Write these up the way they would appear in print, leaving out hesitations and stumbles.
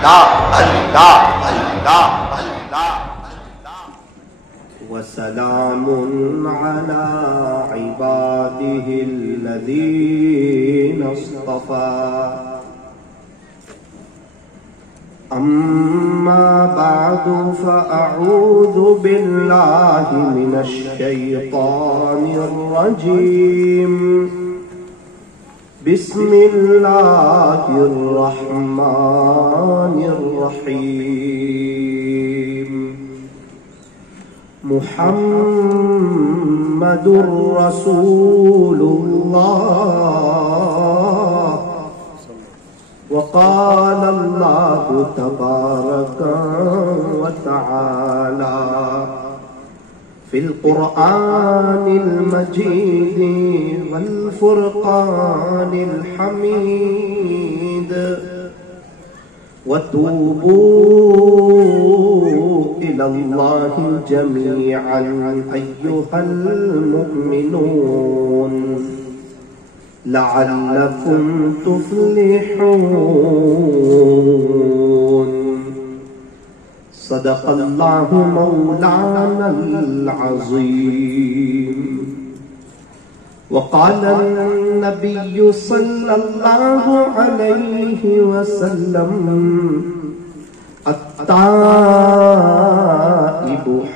اللہ اللہ اللہ اللہ وسلام على عباده الذين اصطفى أما بعد فأعوذ بالله من الشيطان الرجيم بسم الله الرحمن الرحيم محمد رسول الله وقال الله تبارك وتعالى في القرآن المجيد والفرقان الحميد وتوبوا إلى الله جميعا أيها المؤمنون لعلكم تفلحون صدق الله مولانا العظيم وقال النبي صلى الله عليه وسلم التائب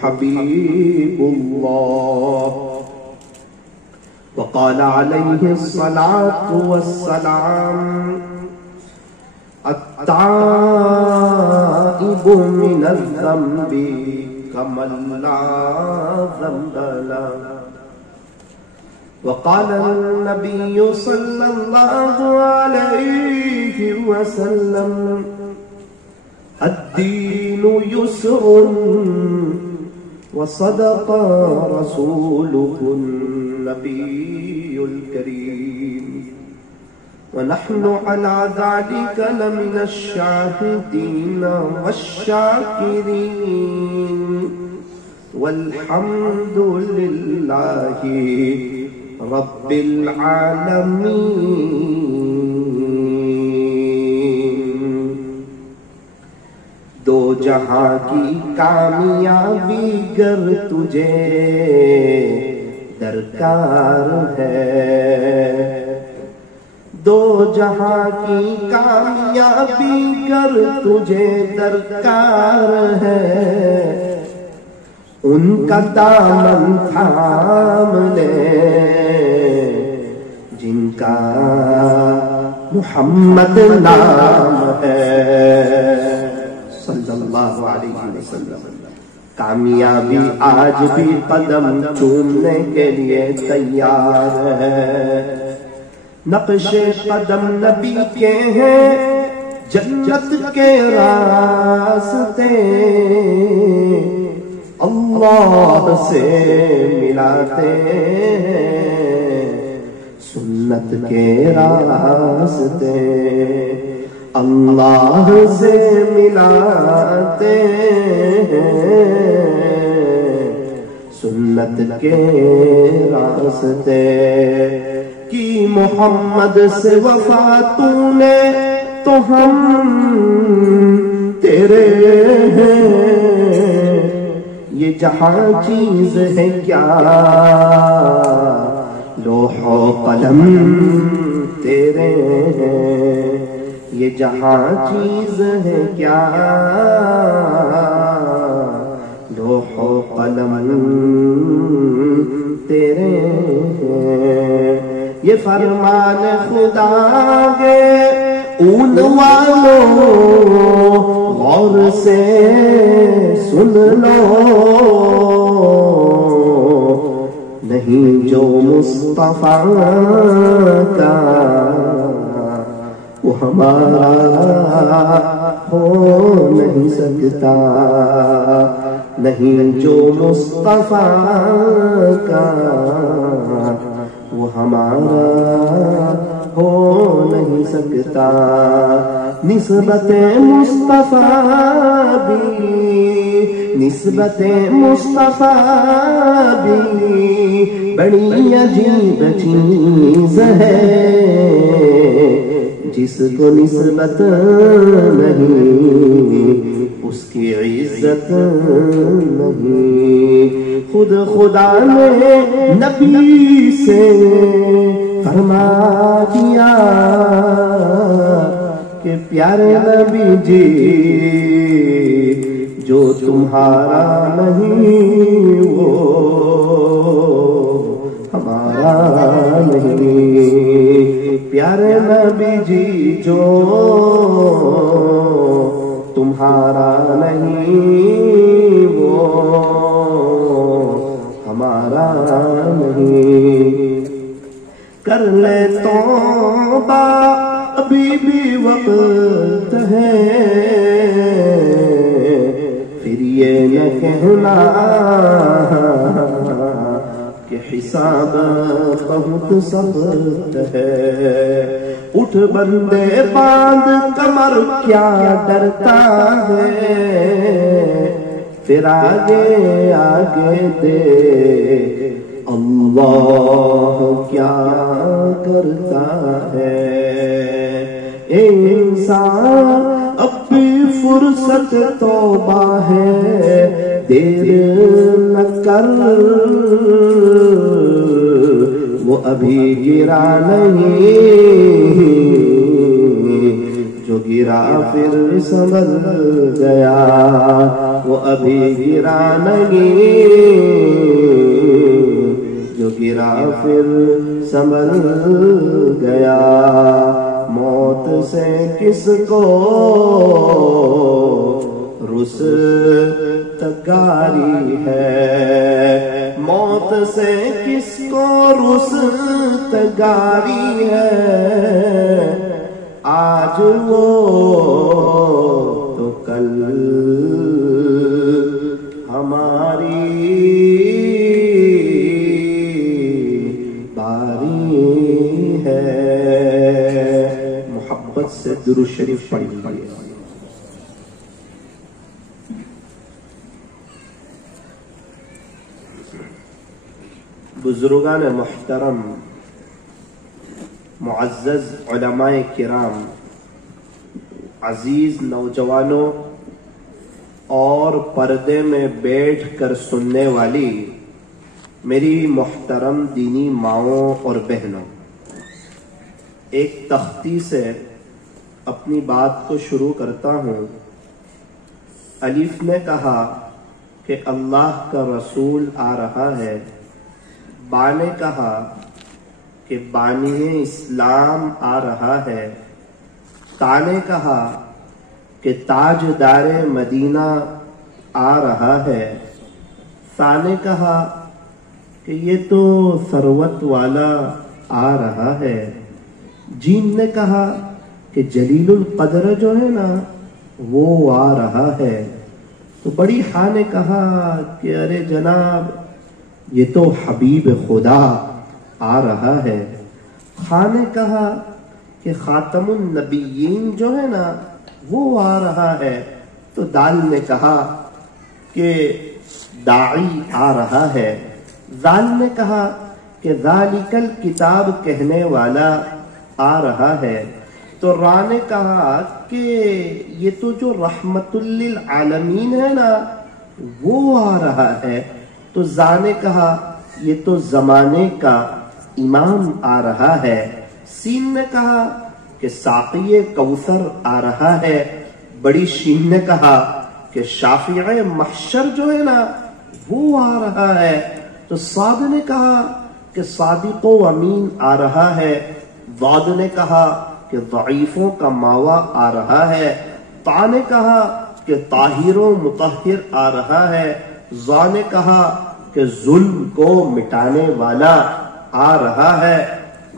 حبيب الله وقال عليه الصلاة والسلام التائب من الذنب كمن لا ذنب له وقال النبي صلى الله عليه وسلم الدين يسر وصدق رسوله النبي الكريم ونحن على ذلك لمن الشاهدين والشاكرين والحمد لله رب العالمين دو جہاں کی کامیابی گر تجھے درکار ہے دو جہاں کی کامیابی گر تجھے درکار ہے ان کا دامن تھام لے جن کا محمد نام ہے صلی اللہ علیہ وسلم کامیابی آج بھی قدم چومنے کے لیے تیار ہے نقش قدم نبی کے ہیں جنت کے راستے اللہ سے ملاتے ہیں سنت کے راستے اللہ سے ملاتے ہیں سنت کے راستے کی محمد سے وفا تو نے تو ہم تیرے ہیں یہ جہاں چیز ہے کیا لوح و قلم تیرے ہیں یہ جہاں چیز ہے کیا لوح و قلم تیرے ہیں یہ فرمان خدا ہے اون والوں غور سے سن لو نہیں جو مصطفیٰ کا وہ ہمارا ہو نہیں سکتا نہیں جو مصطفیٰ کا وہ ہمارا ہو نہیں سکتا نسبت مصطفیٰ بھی بڑی عجیب چیز ہے جس جس کو نسبت نہیں اس کی عزت نہیں. خود خدا نے نبی سے فرما دیا کہ پیارے نبی جی جو تمہارا نہیں وہ ہمارا نہیں. پیارے نبی جی جو تمہارا نہیں وہ ہمارا نہیں. کر لے توبہ ابھی بھی وقت ہے پھر یہ نہ کہنا کہ حساب بہت سخت ہے. اٹھ بندے باندھ کمر کیا ڈرتا ہے پھر آگے آگے دے اللہ کیا کرتا ہے. اے انسان اب بھی فرصت توبہ ہے دیر نہ کر وہ ابھی گرا نہیں جو گرا پھر سنبھل گیا وہ ابھی گرا نہیں جو گرا پھر سنبھل گیا. موت سے کس کو رستگاری ہے موت سے کس کو رستگاری ہے. آج وہ تو کل ہماری باری ہے. محبت سے درود شریف پڑھیے. بزرگان محترم، معزز علماء کرام، عزیز نوجوانوں اور پردے میں بیٹھ کر سننے والی میری محترم دینی ماؤں اور بہنوں، ایک تختی سے اپنی بات کو شروع کرتا ہوں. الف نے کہا کہ اللہ کا رسول آ رہا ہے. با نے کہا کہ بانی اسلام آ رہا ہے. تا نے کہا کہ تاجدار مدینہ آ رہا ہے. سا نے کہا کہ یہ تو ثروت والا آ رہا ہے. جیم نے کہا کہ جلیل القدر جو ہے نا وہ آ رہا ہے. تو بڑی ہاں نے کہا کہ ارے جناب یہ تو حبیب خدا آ رہا ہے. خاں نے کہا کہ خاتم النبیین جو ہے نا وہ آ رہا ہے. تو دال نے کہا کہ داعی آ رہا ہے. زال نے کہا کہ ذالک الکتاب کہنے والا آ رہا ہے. تو را نے کہا کہ یہ تو جو رحمت للعالمین ہے نا وہ آ رہا ہے. تو زا نے کہا یہ تو زمانے کا امام آ رہا ہے. سین نے کہا کہ ساقی کوثر آ رہا ہے. بڑی شین نے کہا کہ شافع محشر جو ہے نا وہ آ رہا ہے. تو صاد نے کہا کہ صادق و امین آ رہا ہے. ضاد نے کہا کہ ضعیفوں کا ماوا آ رہا ہے. تا نے کہا کہ طاہر و مطہر آ رہا ہے. ظا نے کہا کہ ظلم کو مٹانے والا آ رہا ہے.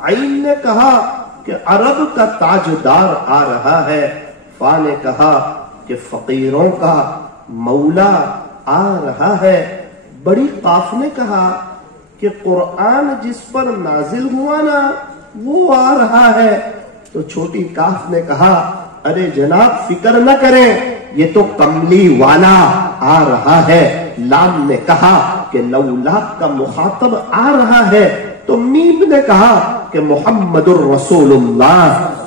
عین نے کہا کہ عرب کا تاجدار آ رہا ہے. فا نے کہا کہ فقیروں کا مولا آ رہا ہے. بڑی قاف نے کہا کہ قرآن جس پر نازل ہوا نا وہ آ رہا ہے. تو چھوٹی کاف نے کہا ارے جناب فکر نہ کریں یہ تو کملی والا آ رہا ہے. لام نے کہا کہ لولا کا مخاطب آ رہا ہے. تو میم نے کہا کہ محمد الرسول اللہ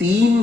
3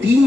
3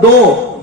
2,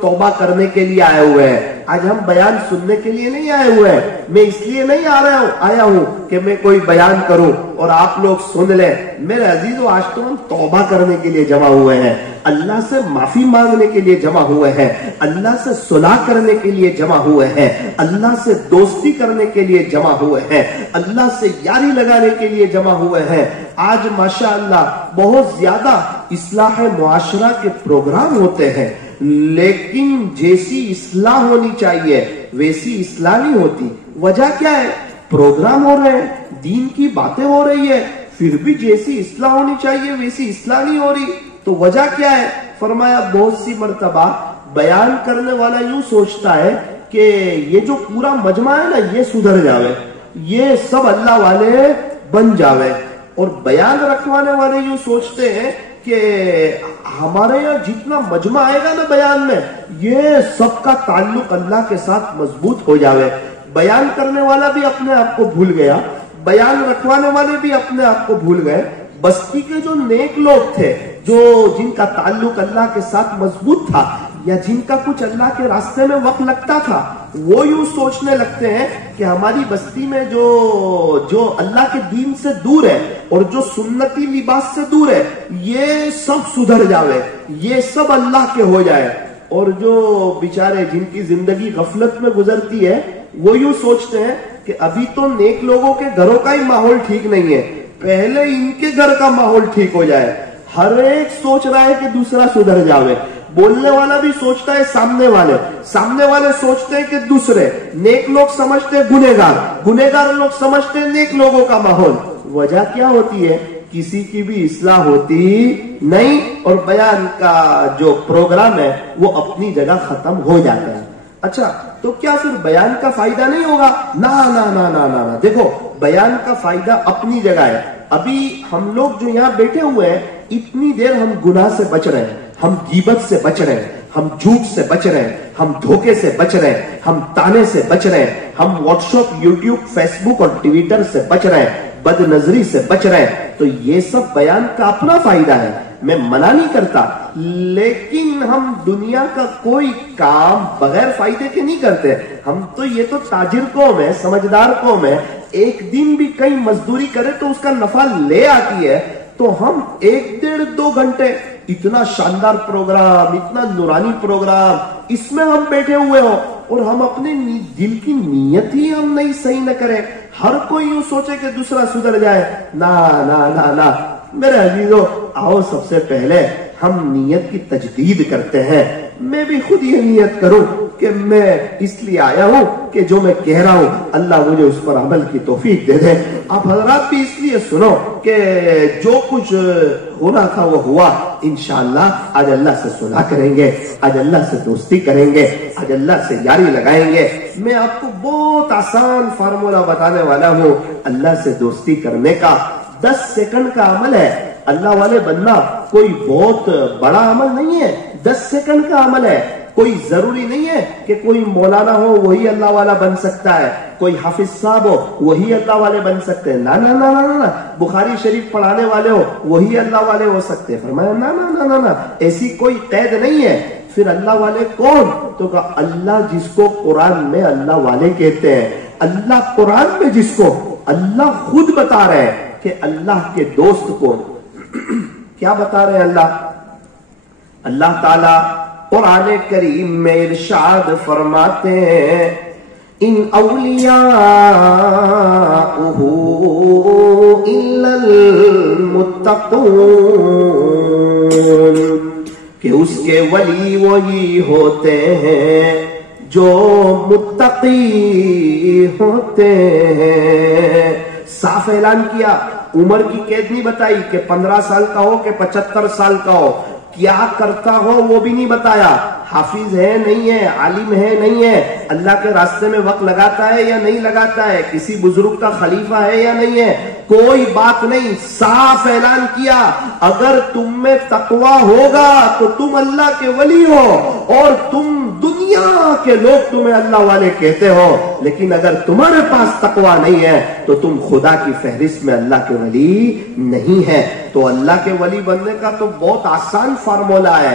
توبہ کرنے کے لیے آئے ہوئے ہیں، آج ہم بیان سننے کے لیے نہیں آئے ہوئے ہیں. میں اس لیے نہیں آیا ہوں کہ میں کوئی بیان کروں اور آپ لوگ سن لیں. میرے عزیزو، آج تو ہم توبہ کرنے کے لیے جمع ہوئے ہیں، اللہ سے معافی مانگنے کے لیے جمع ہوئے ہیں، اللہ سے صلح کرنے کے لیے جمع ہوئے ہیں، اللہ سے دوستی کرنے کے لیے جمع ہوئے ہیں، اللہ سے یاری لگانے کے لیے جمع ہوئے ہیں. آج ماشاءاللہ بہت زیادہ اصلاح معاشرہ کے پروگرام ہوتے ہیں، لیکن جیسی اصلاح ہونی چاہیے ویسی اصلاح نہیں ہوتی. وجہ کیا ہے؟ پروگرام ہو رہے ہیں، دین کی باتیں ہو رہی ہے، پھر بھی جیسی اصلاح ہونی چاہیے ویسی اصلاح نہیں ہو رہی. تو وجہ کیا ہے؟ فرمایا بہت سی مرتبہ بیان کرنے والا یوں سوچتا ہے کہ یہ جو پورا مجمع ہے نا یہ سدھر جاوے، یہ سب اللہ والے بن جاوے. اور بیان رکھوانے والے یوں سوچتے ہیں کہ ہمارے یہاں جتنا مجمع آئے گا نا بیان میں، یہ سب کا تعلق اللہ کے ساتھ مضبوط ہو جاوے. بیان کرنے والا بھی اپنے آپ کو بھول گیا، بیان رکھوانے والے بھی اپنے آپ کو بھول گئے. بستی کے جو نیک لوگ تھے، جو جن کا تعلق اللہ کے ساتھ مضبوط تھا یا جن کا کچھ اللہ کے راستے میں وقت لگتا تھا، وہ یوں سوچنے لگتے ہیں کہ ہماری بستی میں جو اللہ کے دین سے دور ہے اور جو سنتی لباس سے دور ہے، یہ سب سدھر جاوے، یہ سب اللہ کے ہو جائے. اور جو بیچارے جن کی زندگی غفلت میں گزرتی ہے، وہ یوں سوچتے ہیں کہ ابھی تو نیک لوگوں کے گھروں کا ہی ماحول ٹھیک نہیں ہے، پہلے ان کے گھر کا ماحول ٹھیک ہو جائے. ہر ایک سوچ رہا ہے کہ دوسرا سدھر جاوے. بولنے والا بھی سوچتا ہے سامنے والے سوچتے ہیں کہ دوسرے. نیک لوگ سمجھتے ہیں گنہگار لوگ سمجھتے ہیں نیک لوگوں کا ماحول. وجہ کیا ہوتی ہے؟ کسی کی بھی اصلاح ہوتی نہیں اور بیان کا جو پروگرام ہے وہ اپنی جگہ ختم ہو جاتا ہے. اچھا، تو کیا صرف بیان کا فائدہ نہیں ہوگا؟ نا. دیکھو، بیان کا فائدہ اپنی جگہ ہے. ابھی ہم لوگ جو یہاں بیٹھے ہوئے ہیں، اتنی دیر ہم گناہ سے بچ رہے ہیں، ہم غیبت سے بچ رہے ہیں، ہم جھوٹ سے بچ رہے ہیں، ہم دھوکے سے بچ رہے ہیں، ہم تانے سے بچ رہے ہیں، ہم واٹس ایپ، یوٹیوب، فیس بک اور ٹویٹر سے بچ رہے ہیں، بد نظری سے بچ رہے ہیں. تو یہ سب بیان کا اپنا فائدہ ہے، میں منع نہیں کرتا، لیکن ہم دنیا کا کوئی کام بغیر فائدے کے نہیں کرتے. ہم تو یہ تو تاجر قوم ہے، سمجھدار قوم ہے. ایک دن بھی کہیں مزدوری کرے تو اس کا نفع لے آتی ہے. تو ہم 1-1.5-2 گھنٹے اتنا شاندار پروگرام، اتنا نورانی پروگرام، اس میں ہم بیٹھے ہوئے ہوں اور ہم اپنے دل کی نیت ہی ہم نہیں صحیح نہ کریں. ہر کوئی یوں سوچے کہ دوسرا سدھر جائے. نا میرے عزیزو، آؤ سب سے پہلے ہم نیت کی تجدید کرتے ہیں. میں بھی خود یہ نیت کروں کہ میں اس لیے آیا ہوں کہ جو میں کہہ رہا ہوں اللہ مجھے اس پر عمل کی توفیق دے دے. آپ حضرات بھی اس لیے سنو کہ جو کچھ ہونا تھا وہ ہوا. انشاءاللہ آج اللہ سے صلح کریں گے، آج اللہ سے دوستی کریں گے، آج اللہ سے یاری لگائیں گے. میں آپ کو بہت آسان فارمولا بتانے والا ہوں. اللہ سے دوستی کرنے کا 10 سیکنڈ کا عمل ہے. اللہ والے بننا کوئی بہت بڑا عمل نہیں ہے، 10 سیکنڈ کا عمل ہے. کوئی ضروری نہیں ہے کہ کوئی مولانا ہو وہی اللہ والا بن سکتا ہے، کوئی حافظ صاحب ہو وہی اللہ والے بن سکتے ہیں. نا. بخاری شریف پڑھانے والے ہو وہی اللہ والے ہو سکتے ہیں. فرمایا نا، ایسی کوئی قید نہیں ہے. پھر اللہ والے کون؟ تو کہا اللہ جس کو قرآن میں اللہ والے کہتے ہیں. اللہ قرآن میں جس کو اللہ خود بتا رہے ہیں کہ اللہ کے دوست کون. کیا بتا رہے ہیں اللہ تعالی قرآن کریم میں ارشاد فرماتے ہیں ان اولیاءہ الا المتقون، کہ اس کے ولی وہی ہوتے ہیں جو متقی ہوتے ہیں. صاف اعلان کیا، عمر کی قید نہیں بتائی کہ 15 سال کا ہو کہ 75 سال کا ہو، کیا کرتا ہو وہ بھی نہیں بتایا. حافظ ہے نہیں ہے، عالم ہے نہیں ہے، اللہ کے راستے میں وقت لگاتا ہے یا نہیں لگاتا ہے، کسی بزرگ کا خلیفہ ہے یا نہیں ہے، کوئی بات نہیں. صاف اعلان کیا اگر تم میں تقوی ہوگا تو تم اللہ کے ولی ہو، اور تم دنیا کے لوگ تمہیں اللہ والے کہتے ہو، لیکن اگر تمہارے پاس تقوی نہیں ہے تو تم خدا کی فہرست میں اللہ کے ولی نہیں ہے. تو اللہ کے ولی بننے کا تو بہت آسان فارمولا ہے.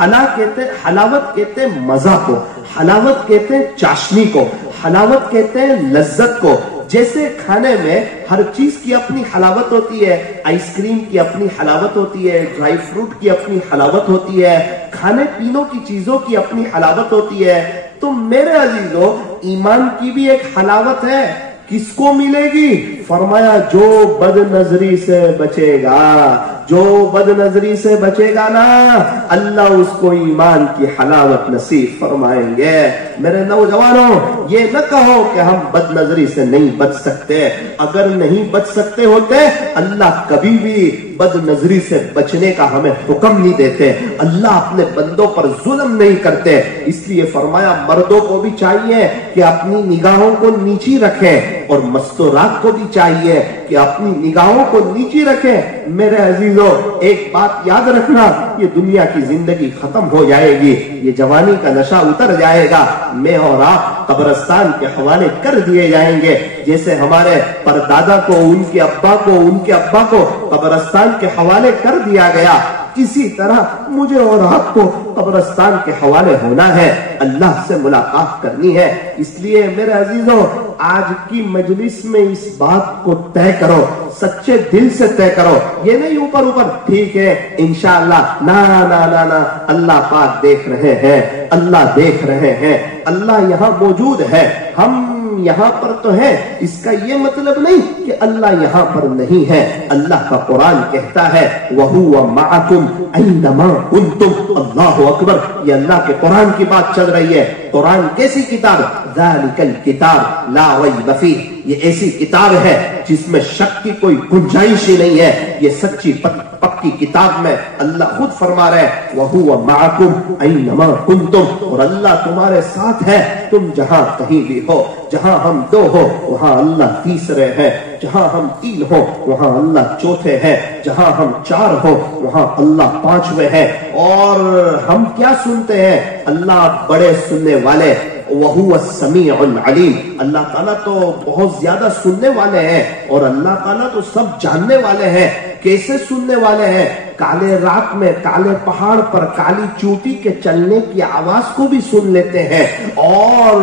حلاوت کہتے ہیں مزہ کو، حلاوت کہتے ہیں چاشنی کو، حلاوت کہتے ہیں لذت کو۔ جیسے کھانے میں ہر چیز کی اپنی حلاوت ہوتی ہے، آئس کریم کی اپنی حلاوت ہوتی ہے، ڈرائی فروٹ کی اپنی حلاوت ہوتی ہے، کھانے پینوں کی چیزوں کی اپنی حلاوت ہوتی ہے، تو میرے عزیزو ایمان کی بھی ایک حلاوت ہے۔ کس کو ملے گی؟ فرمایا جو بد نظری سے بچے گا، جو بد نظری سے بچے گا نا، اللہ اس کو ایمان کی حلاوت نصیب فرمائیں گے۔ میرے نوجوانوں، یہ نہ کہو کہ ہم بد نظری سے نہیں بچ سکتے۔ اگر نہیں بچ سکتے ہوتے، اللہ کبھی بھی بد نظری سے بچنے کا ہمیں حکم نہیں دیتے۔ اللہ اپنے بندوں پر ظلم نہیں کرتے، اس لیے فرمایا مردوں کو بھی چاہیے کہ اپنی نگاہوں کو نیچی رکھیں، اور مستورات کو بھی چاہیے کہ اپنی نگاہوں کو نیچی رکھیں۔ میرے عزیزو، ایک بات یاد رکھنا، یہ دنیا کی زندگی ختم ہو جائے گی، یہ جوانی کا نشہ اتر جائے گا، میں اور آپ قبرستان کے حوالے کر دیے جائیں گے۔ جیسے ہمارے پردادا کو، ان کے ابا کو، ان کے ابا کو قبرستان کے حوالے کر دیا گیا، اسی طرح مجھے اور آپ کو قبرستان کے حوالے ہونا ہے، اللہ سے ملاقات کرنی ہے۔ اس لیے میرے عزیزوں، آج کی مجلس میں اس بات کو طے کرو، سچے دل سے طے کرو، یہ نہیں اوپر اوپر ٹھیک ہے انشاءاللہ، نا نا نا نا، اللہ پاک دیکھ رہے ہیں، اللہ دیکھ رہے ہیں، اللہ یہاں موجود ہے، ہم یہاں پر تو ہے، اس کا یہ مطلب نہیں کہ اللہ یہاں پر نہیں ہے۔ اللہ کا قرآن کہتا ہے وَهُوَ مَعَكُمْ أَيْنَمَا كُنْتُمْ، اللہ اکبر، یہ اللہ کے قرآن کی بات چل رہی ہے۔ قرآن کیسی کتاب؟ ذَلِكَ الْكِتَابُ لَا رَيْبَ فِيهِ، یہ ایسی کتاب ہے جس میں شک کی کوئی گنجائش ہی نہیں ہے، یہ سچی پکی کتاب میں اللہ خود فرما رہے ہیں وَهُوَ مَعَكُمْ أَيْنَمَا كُنْتُمْ، اور اللہ تمہارے ساتھ ہے، تم جہاں کہیں بھی ہو، جہاں ہم دو ہو وہاں اللہ تیسرے ہیں، جہاں ہم تین ہو وہاں اللہ چوتھے ہیں، جہاں ہم چار ہو وہاں اللہ پانچویں ہیں۔ اور ہم کیا سنتے ہیں؟ اللہ بڑے سننے والے، وَهُوَ السَّمِيعُ الْعَلِيمُ، اللہ تعالیٰ تو بہت زیادہ سننے والے ہیں، اور اللہ تعالیٰ تو سب جاننے والے ہیں۔ کیسے سننے والے ہیں؟ کالے رات میں کالے پہاڑ پر کالی چوٹی کے چلنے کی آواز کو بھی سن لیتے ہیں، اور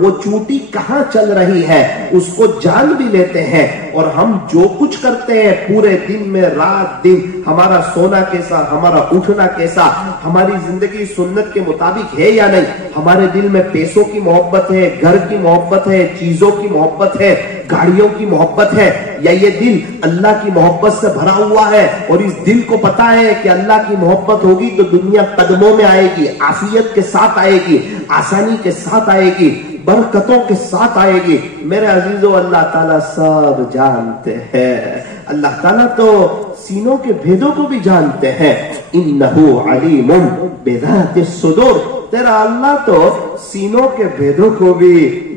وہ چوٹی کہاں چل رہی ہے اس کو جان بھی لیتے ہیں، اور ہم جو کچھ کرتے ہیں پورے دن میں، رات دن، ہمارا سونا کیسا، ہمارا اٹھنا کیسا، ہماری زندگی سنت کے مطابق ہے یا نہیں، ہمارے دل میں پیسوں کی محبت ہے، گھر کی محبت ہے، چیزوں کی محبت ہے، گاڑیوں کی محبت ہے، یا یہ دل اللہ کی محبت سے بھرا ہوا ہے، اور اس دل کو پتا ہے کہ اللہ کی محبت ہوگی تو دنیا قدموں میں آئے گی، عافیت کے ساتھ آئے گی، آسانی کے ساتھ آئے گی، برکتوں کے ساتھ آئے گی۔ میرے عزیزو، اللہ تعالیٰ سب جانتے ہیں، اللہ تعالیٰ تو سینوں کے بھیدوں کو بھی جانتے ہیں۔ انہ علیم بذات الصدور، تیرا اللہ تو سینوں کے بھیدوں کو بھی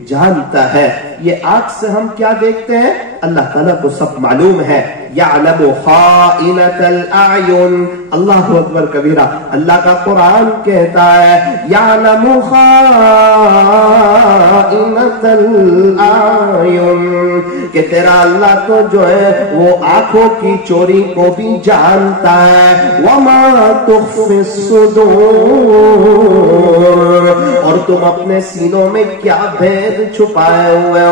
جانتا ہے۔ یہ آنکھ سے ہم کیا دیکھتے ہیں اللہ تعالیٰ کو سب معلوم ہے۔ یعلم خائنۃ الاعین، اللہ اکبر کبیرہ، اللہ کا قرآن کہتا ہے یعلم خائنۃ الاعین، کہ تیرا اللہ تو جو ہے وہ آنکھوں کی چوری کو بھی جانتا ہے۔ وما تخفی الصدور، اور تم اپنے سینوں میں کیا بھید چھپائے ہوئے ہو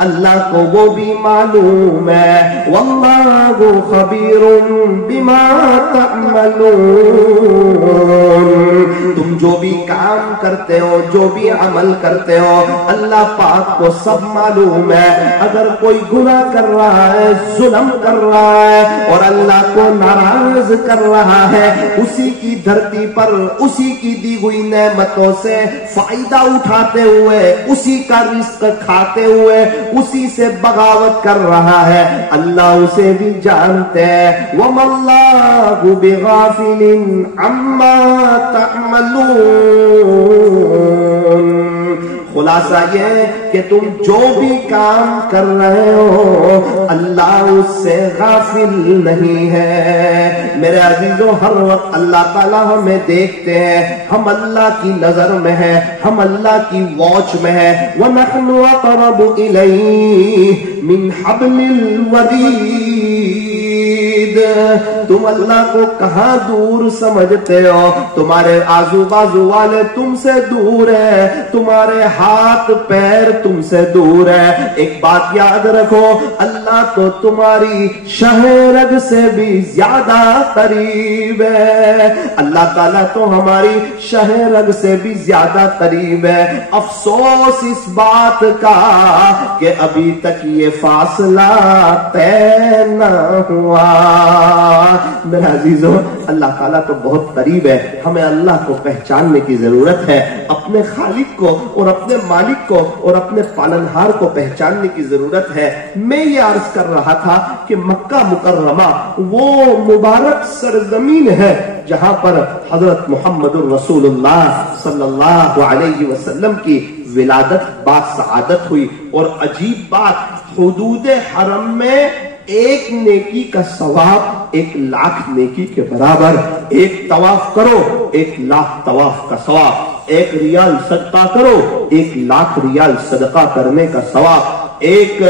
اللہ کو وہ بھی معلوم ہے۔ واللہ خبیر بما تعملون، تم جو بھی کام کرتے ہو، جو بھی عمل کرتے ہو، اللہ پاک کو سب معلوم ہے۔ اگر کوئی گناہ کر رہا ہے، ظلم کر رہا ہے، اور اللہ کو ناراض کر رہا ہے، اسی کی دھرتی پر اسی کی دی ہوئی نعمتوں سے فائدہ اٹھاتے ہوئے، اسی کا رزق کھاتے ہوئے، اسی سے بغاوت کر رہا ہے، اللہ اسے بھی جانتے ہیں۔ وَمَا اللَّهُ بِغَافِلٍ عَمَّا تَعْمَلُونَ، خلاصہ یہ کہ تم جو بھی کام کر رہے ہو اللہ اس سے غافل نہیں ہے۔ میرے عزیزوں، ہر وقت اللہ تعالیٰ ہمیں دیکھتے ہیں، ہم اللہ کی نظر میں ہیں، ہم اللہ کی واچ میں ہیں۔ وَنَحْنُ أَقْرَبُ إِلَيْهِ مِنْ حَبْلِ الْوَرِيدِ، بعید، تم اللہ کو کہاں دور سمجھتے ہو؟ تمہارے آزو بازو والے تم سے دور ہے، تمہارے ہاتھ پیر تم سے دور ہے۔ ایک بات یاد رکھو، اللہ تو تمہاری شہ رگ سے بھی زیادہ قریب ہے، اللہ تعالیٰ تو ہماری شہ رگ سے بھی زیادہ قریب ہے۔ افسوس اس بات کا کہ ابھی تک یہ فاصلہ طے نہ ہوا۔ میرے عزیزو، اللہ تعالیٰ تو بہت قریب ہے، ہمیں اللہ کو پہچاننے کی ضرورت ہے، اپنے خالق کو اور اپنے مالک کو اور اپنے پالنہار کو پہچاننے کی ضرورت ہے۔ میں یہ عرض کر رہا تھا کہ مکہ مکرمہ وہ مبارک سرزمین ہے جہاں پر حضرت محمد الرسول اللہ صلی اللہ علیہ وسلم کی ولادت با سعادت ہوئی۔ اور عجیب بات، حدود حرم میں ایک نیکی کا ثواب 1,00,000 نیکی کے برابر۔ ایک طواف کرو 1,00,000 طواف کا ثواب، 1 ریال صدقہ کرو 1,00,000 ریال صدقہ کرنے کا ثواب، ایک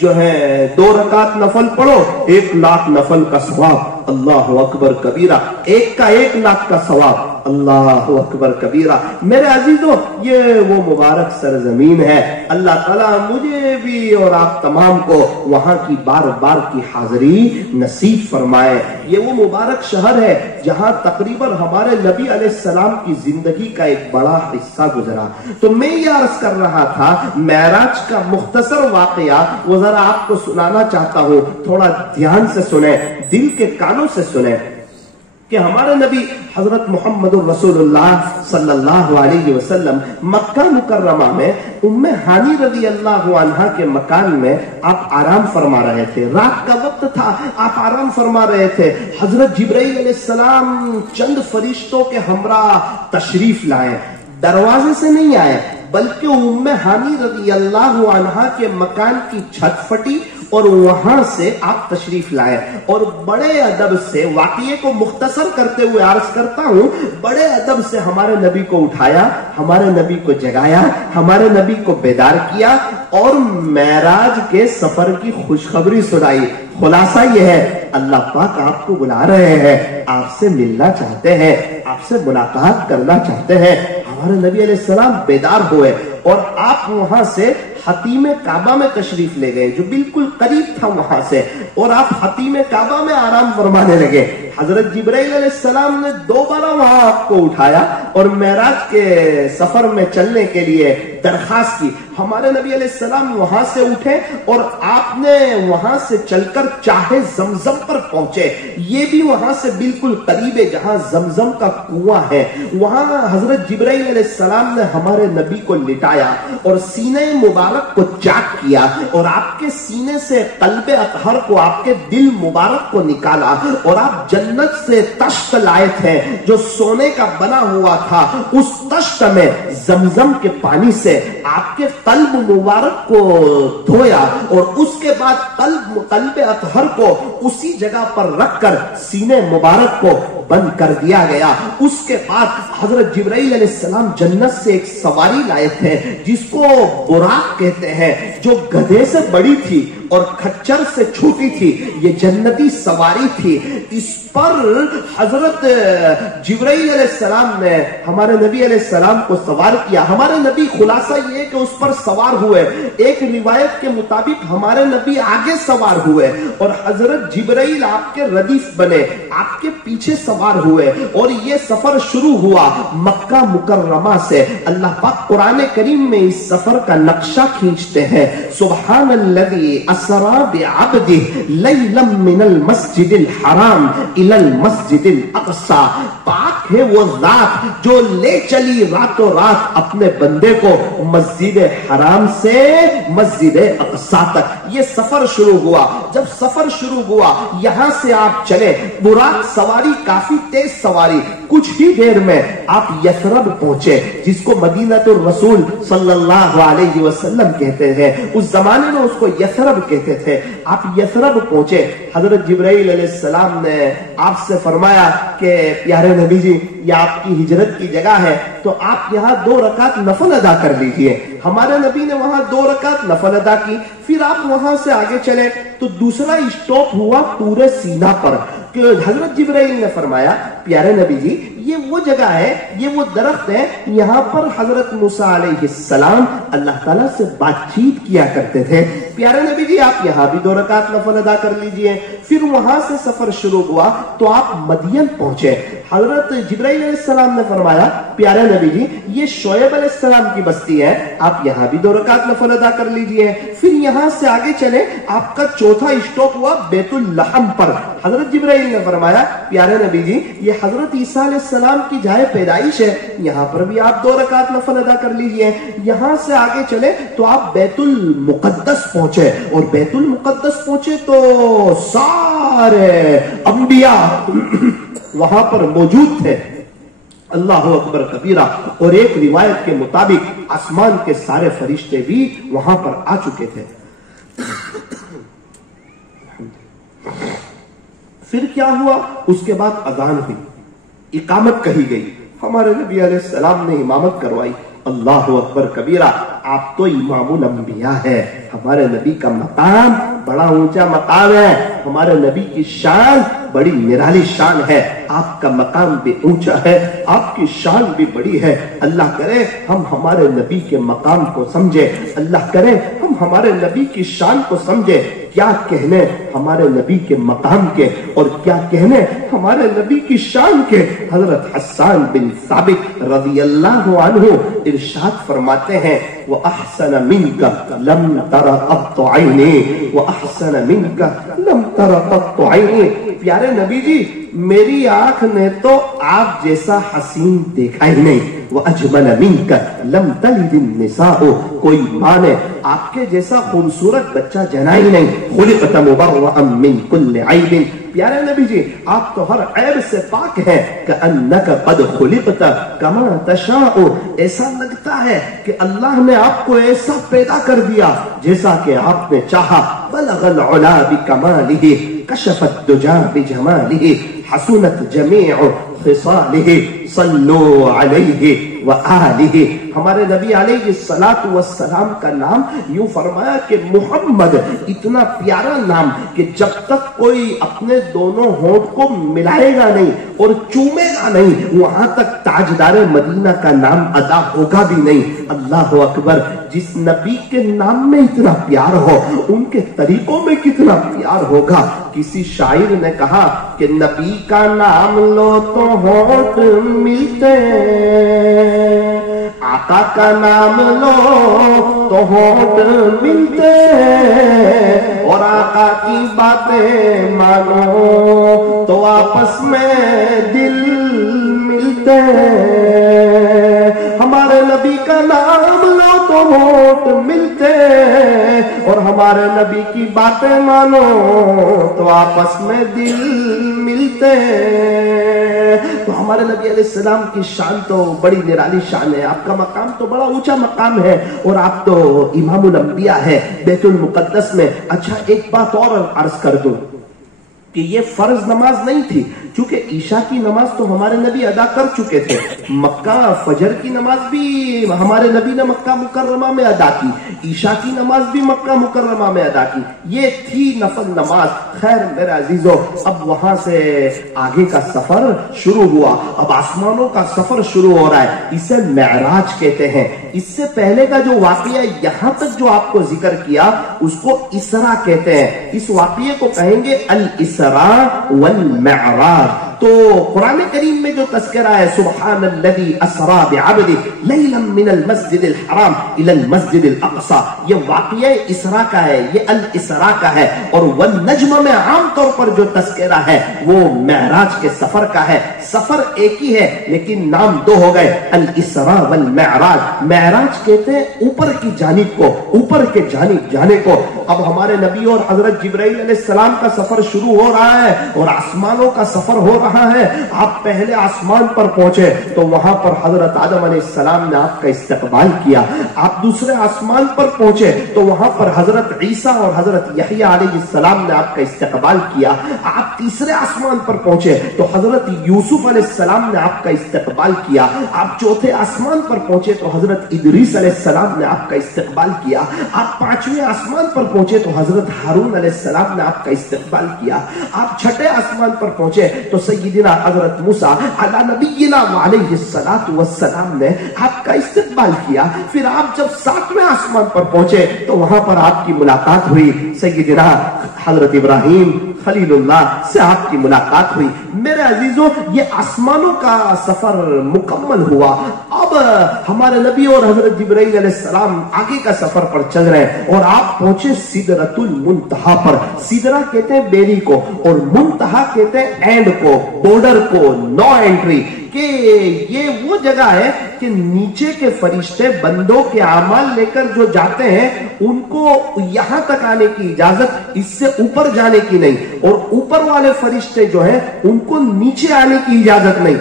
جو ہے 2 رکعت نفل پڑھو 1,00,000 نفل کا ثواب۔ اللہ اکبر کبیرہ، ایک کا 1,00,000 کا ثواب، اللہ اکبر کبیرہ۔ میرے عزیزوں، یہ وہ مبارک سرزمین ہے۔ اللہ تعالیٰ مجھے بھی اور آپ تمام کو وہاں کی بار بار کی حاضری نصیب فرمائے۔ یہ وہ مبارک شہر ہے جہاں تقریباً ہمارے نبی علیہ السلام کی زندگی کا ایک بڑا حصہ گزرا۔ تو میں یہ عرض کر رہا تھا، معراج کا مختصر واقعہ وہ ذرا آپ کو سنانا چاہتا ہوں، تھوڑا دھیان سے سنیں، دل کے کانوں سے سنیں کہ ہمارے نبی حضرت محمد الرسول اللہ صلی اللہ علیہ وسلم مکہ مکرمہ میں ام ہانی رضی اللہ عنہا کے مکان میں آپ آرام فرما رہے تھے۔ رات کا وقت تھا، آپ آرام فرما رہے تھے۔ حضرت جبرائیل علیہ السلام چند فرشتوں کے ہمراہ تشریف لائے، دروازے سے نہیں آئے بلکہ ام ہانی رضی اللہ عنہا کے مکان کی چھت پھٹی اور وہاں سے آپ تشریف لائے، اور بڑے ادب سے، واقعے کو مختصر کرتے ہوئے عرض کرتا ہوں، بڑے ادب سے ہمارے نبی کو اٹھایا، ہمارے نبی کو جگایا، ہمارے نبی کو بیدار کیا اور معراج کے سفر کی خوشخبری سنائی۔ خلاصہ یہ ہے، اللہ پاک آپ کو بلا رہے ہیں، آپ سے ملنا چاہتے ہیں، آپ سے ملاقات کرنا چاہتے ہیں۔ ہمارے نبی علیہ السلام بیدار ہوئے اور آپ وہاں سے حتیم کعبہ میں تشریف لے گئے جو بالکل قریب تھا وہاں سے، اور آپ حتیم کعبہ میں آرام فرمانے لگے۔ حضرت جبرائیل علیہ السلام نے دوبارہ وہاں آپ کو اٹھایا اور معراج کے سفر میں چلنے کے لیے درخواست کی۔ ہمارے نبی علیہ السلام وہاں سے اٹھے اور آپ نے وہاں سے چل کر چاہے زمزم پر پہنچے، یہ بھی وہاں سے بالکل قریب ہے جہاں زمزم کا کنواں ہے۔ وہاں حضرت جبرائیل علیہ السلام نے ہمارے نبی کو لٹایا اور سینہ مبارک کو چاک کیا اور آپ کے سینے سے قلب اطہر کو، آپ کے دل مبارک کو نکالا، اور آپ جنت سے تشت لائے تھے جو سونے کا بنا ہوا تھا۔ اس تشت میں زمزم کے پانی سے آپ کے قلب مبارک کو دھویا اور اس کے بعد قلب اطہر کو اسی جگہ پر رکھ کر سینے مبارک کو بند کر دیا گیا۔ اس کے بعد حضرت جبرائیل علیہ السلام جنت سے ایک سواری لائے تھے جس کو براق کہتے ہیں، جو گدھے سے بڑی تھی اور کھچر سے چھوٹی تھی، یہ جنتی سواری تھی۔ اس پر حضرت جبرائیل علیہ السلام نے ہمارے نبی علیہ السلام کو سوار کیا۔ ہمارے نبی، خلاصہ یہ کہ اس پر سوار ہوئے، ایک روایت کے مطابق ہمارے نبی آگے سوار ہوئے اور حضرت جبرائیل آپ کے ردیف بنے، آپ کے پیچھے سوار ہوئے، اور یہ سفر شروع ہوا مکہ مکرمہ سے۔ اللہ پاک قرآن کریم میں اس سفر کا نقشہ کھینچتے ہیں، سبحان الذی اسری بعبدہ لیلا من المسجد الحرام الی المسجد الاقصی۔ پاک ہے وہ ذات جو لے چلی راتوں رات اپنے بندے کو مسجد حرام سے مسجد اقصی تک۔ یہ سفر شروع ہوا۔ جب سفر شروع ہوا، یہاں سے آپ چلے، براق سواری کافی تیز سواری، کچھ ہی دیر میں آپ یثرب پہنچے، جس کو مدینہ الرسول صلی اللہ علیہ وسلم کہتے ہیں۔ اس زمانے میں اس کو یثرب کہتے تھے. آپ یثرب پہنچے. حضرت جبرائیل علیہ السلام نے آپ سے فرمایا کہ پیارے نبی جی یہ آپ کی ہجرت کی جگہ ہے تو آپ یہاں 2 رکعت نفل ادا کر لیجئے. ہمارے نبی نے وہاں 2 رکعت نفل ادا کی. پھر آپ وہاں سے آگے چلے تو دوسرا اسٹاپ ہوا طور سینا پر. کہ حضرت جبرائیل نے فرمایا پیارے نبی جی یہ وہ جگہ ہے, یہ وہ درخت ہے, یہاں پر حضرت موسیٰ علیہ السلام اللہ تعالیٰ سے بات چیت کیا کرتے تھے. پیارے نبی جی آپ یہاں بھی 2 رکعت نفل ادا کر لیجئے. پھر وہاں سے سفر شروع ہوا تو آپ مدین پہنچے. حضرت جبرائیل علیہ السلام نے فرمایا پیارے نبی جی یہ شعیب علیہ السلام کی بستی ہے, آپ یہاں بھی 2 رکعت نفل ادا کر لیجئے. پھر یہاں سے آگے چلے, آپ کا چوتھا اسٹاپ ہوا بیت اللحم پر. حضرت جبرائیل نے فرمایا پیارے نبی جی یہ حضرت عیسیٰ علیہ السلام کی جائے پیدائش ہے, یہاں پر بھی آپ 2 رکعت نفل ادا کر لیجئے. یہاں سے آگے چلے تو آپ بیت المقدس پہنچے, اور بیت المقدس پہنچے تو سارے انبیاء وہاں پر موجود تھے. اللہ اکبر کبیرہ. اور ایک روایت کے مطابق آسمان کے سارے فرشتے بھی وہاں پر آ چکے تھے. پھر کیا ہوا؟ اس کے بعد اذان ہوئی, اقامت کہی گئی, ہمارے نبی علیہ السلام نے امامت کروائی. اللہ اکبر کبیرہ. آپ تو امام الانبیاء ہے. ہمارے نبی کا مقام بڑا اونچا مقام ہے, ہمارے نبی کی شان بڑی نرالی شان ہے. آپ کا مقام بھی اونچا ہے, آپ کی شان بھی بڑی ہے. اللہ کرے ہم ہمارے نبی کے مقام کو سمجھے, اللہ کرے ہم ہمارے نبی کی شان کو سمجھے. کیا کہنے ہمارے نبی کے مقام کے, اور کیا کہنے ہمارے نبی کی شان کے. حضرت حسان بن ثابت رضی اللہ عنہ ارشاد فرماتے ہیں وَأَحْسَنَ مِنْكَ لَمْ تَرَ قَطُّ عَيْنِي وَأَحْسَنَ مِنْكَ لَمْ تَرَ قَطُّ عَيْنِي. پیارے نبی جی میری آنکھ نے تو آپ جیسا حسین دیکھا ہی نہیں. وَأَجْمَلَ مِنْكَ لَمْ تَلِدِ النِّسَاءُ. کوئی ماں نے آپ کے جیسا خوبصورت بچہ جنا ہی نہیں. خُلِقْتَ مُبَرَّأً مِنْ كُلِّ عَيْبٍ. پیارے نبی جی آپ تو ہر عیب سے پاک ہیں. كَأَنَّكَ قَدْ خُلِقْتَ كَمَا تَشَاءُ. ایسا لگتا ہے کہ اللہ نے آپ کو ایسا پیدا کر دیا جیسا کہ آپ نے چاہا. بَلَغَ الْعُلَا بِكَمَالِهِ كشف الدجى بجماله حسنت جميع خصاله صلوا عليه وآله. ہمارے نبی علیہ السلام کا نام یوں فرمایا کہ محمد اتنا پیارا نام کہ جب تک کوئی اپنے دونوں ہونٹ کو ملائے گا نہیں اور چومے گا نہیں وہاں تک تاجدار مدینہ کا نام ادا ہوگا بھی نہیں. اللہ اکبر. جس نبی کے نام میں اتنا پیار ہو ان کے طریقوں میں کتنا پیار ہوگا. کسی شاعر نے کہا کہ نبی کا نام لو تو ہونٹ ملتے, آقا کا نام لو تو ہونٹ ملتے, اور آقا کی باتیں مانو تو آپس میں دل ملتے. ہمارے نبی کا نام لو تو ہونٹ ملتے, اور ہمارے نبی کی باتیں مانو تو آپس میں دل ملتے. تو ہمارے نبی علیہ السلام کی شان تو بڑی نرالی شان ہے, آپ کا مقام تو بڑا اونچا مقام ہے, اور آپ تو امام الانبیاء ہے بیت المقدس میں. اچھا ایک بات اور عرض کر دوں کہ یہ فرض نماز نہیں تھی, چونکہ عشاء کی نماز تو ہمارے نبی ادا کر چکے تھے. مکہ فجر کی نماز بھی ہمارے نبی نے مکہ مکرمہ میں ادا کی, عشاء کی نماز بھی مکہ مکرمہ میں ادا کی. یہ تھی نفل نماز. خیر میرے عزیزو اب وہاں سے آگے کا سفر شروع ہوا, اب آسمانوں کا سفر شروع ہو رہا ہے. اسے معراج کہتے ہیں. اس سے پہلے کا جو واقعہ یہاں تک جو آپ کو ذکر کیا اس کو اسراء کہتے ہیں. اس واقعے کو کہیں گے الاسراء والمعراج. تو قرآن کریم میں جو تذکرہ ہے سبحان الذی اسرا بعبدہ لیلا من المسجد الحرام الى المسجد الاقصى, یہ واقعہ اسراء کا ہے, یہ الاسراء کا ہے. اور والنجم میں عام طور پر جو تذکرہ ہے وہ معراج کے سفر کا ہے. سفر ایک ہی ہے لیکن نام دو ہو گئے, الاسراء والمعراج. معراج کہتے ہیں اوپر کی جانب کو, اوپر کے جانب جانے کو. اب ہمارے نبی اور حضرت جبرائیل علیہ السلام کا سفر شروع ہو رہا ہے اور آسمانوں کا سفر ہو رہا کہاں ہے؟ آپ پہلے آسمان پر پہنچے تو وہاں پر حضرت آدم علیہ السلام نے آپ کا استقبال کیا. آپ دوسرے آسمان پر پہنچے تو وہاں پر حضرت عیسیٰ اور حضرت یحییٰ علیہ السلام نے آپ کا استقبال کیا. آپ تیسرے آسمان پر پہنچے تو حضرت یوسف علیہ السلام نے آپ کا استقبال کیا. آپ چوتھے آسمان پر پہنچے تو حضرت ادریس علیہ السلام نے آپ کا استقبال کیا. آپ پانچویں آسمان پر پہنچے تو حضرت ہارون علیہ السلام نے آپ کا استقبال کیا. آپ چھٹے آسمان پر پہنچے تو سیدنا حضرت موسیٰ علی نبینا علیہ الصلوۃ والسلام نے آپ کا استقبال کیا. پھر آپ جب ساتویں آسمان پر پہنچے تو وہاں پر آپ کی ملاقات ہوئی. سیدنا حضرت ابراہیم خلیل اللہ سے آپ کی ملاقات ہوئی. میرے عزیزوں، یہ آسمانوں کا سفر مکمل ہوا. اب ہمارے نبی اور حضرت جبرائیل علیہ السلام آگے کا سفر پر چل رہے ہیں اور آپ پہنچے سدرۃ المنتہا پر. سدرہ کہتے ہیں بیری کو اور منتہا کہتے ہیں اینڈ کو، بارڈر کو، نو انٹری. کہ یہ وہ جگہ ہے کہ نیچے کے فرشتے بندوں کے اعمال لے کر جو جاتے ہیں ان کو یہاں تک آنے کی اجازت، اس سے اوپر جانے کی نہیں. اور اوپر والے فرشتے جو ہیں ان کو نیچے آنے کی اجازت نہیں.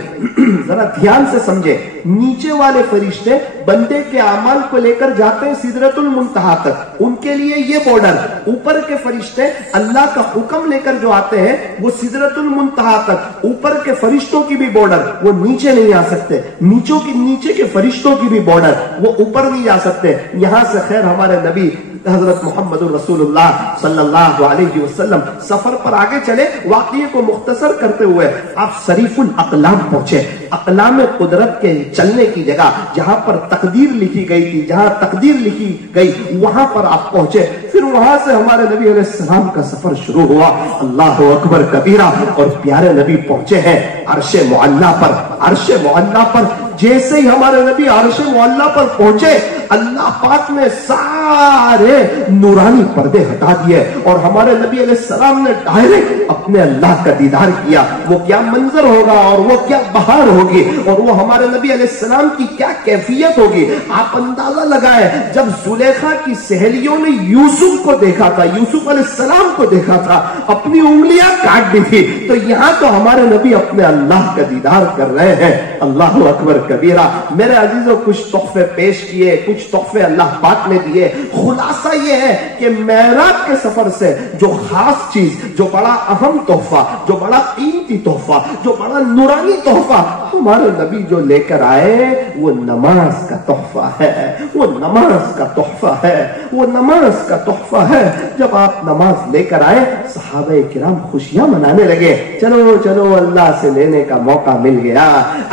ذرا دھیان سے سمجھے، نیچے والے فرشتے بندے کے اعمال کو لے کر جاتے ہیں سدرۃ المنتہا تک، ان کے لیے یہ بارڈر. اوپر کے فرشتے اللہ کا حکم لے کر جو آتے ہیں وہ سدرۃ المنتہا تک. اوپر کے فرشتوں کی بھی بارڈر، وہ نیچے نہیں آ سکتے. نیچے کے فرشتوں کی بھی بارڈر، وہ اوپر نہیں جا سکتے. یہاں سے خیر ہمارے نبی حضرت محمد رسول اللہ صلی اللہ علیہ وسلم سفر پر آگے چلے. واقعے کو مختصر کرتے ہوئے آپ صریف الاقلام پہنچے. اقلام قدرت کے چلنے کی جگہ جہاں پر تقدیر لکھی گئی تھی، جہاں تقدیر لکھی گئی وہاں پر آپ پہنچے. پھر وہاں سے ہمارے نبی علیہ السلام کا سفر شروع ہوا. اللہ اکبر کبیرہ. اور پیارے نبی پہنچے ہیں عرش معلیٰ پر. عرش معلیٰ پر جیسے ہی ہمارے نبی عرش معلیٰ پر پہنچے، اللہ پاک نے سارے نورانی پردے ہٹا دیے اور ہمارے نبی علیہ السلام نے ڈائریکٹ اپنے اللہ کا دیدار کیا. وہ کیا منظر ہوگا اور وہ کیا بہار ہوگی اور وہ ہمارے نبی علیہ السلام کی کیا کیفیت ہوگی. آپ اندازہ لگائے جب زلیخا کی سہیلیوں نے یوسف کو دیکھا تھا، یوسف علیہ السلام کو دیکھا تھا، اپنی انگلیاں کاٹ دی تھی، تو یہاں تو ہمارے نبی اپنے اللہ کا دیدار کر رہے ہیں. اللہ اکبر کبیرہ. میرے عزیزوں، کچھ تحفے پیش کیے، کچھ تحفے اللہ پاک نے دیے. خلاصہ یہ ہے کہ معراج کے سفر سے جو خاص چیز، جو بڑا اہم تحفہ، جو بڑا قیمتی تحفہ، جو بڑا نورانی تحفہ ہمارے نبی جو لے کر آئے وہ نماز کا تحفہ ہے. وہ نماز کا تحفہ ہے. وہ نماز کا تحفہ ہے. جب آپ نماز لے کر آئے صحابہ کرام خوشیاں منانے لگے. چلو چلو اللہ سے لینے کا موقع مل گیا،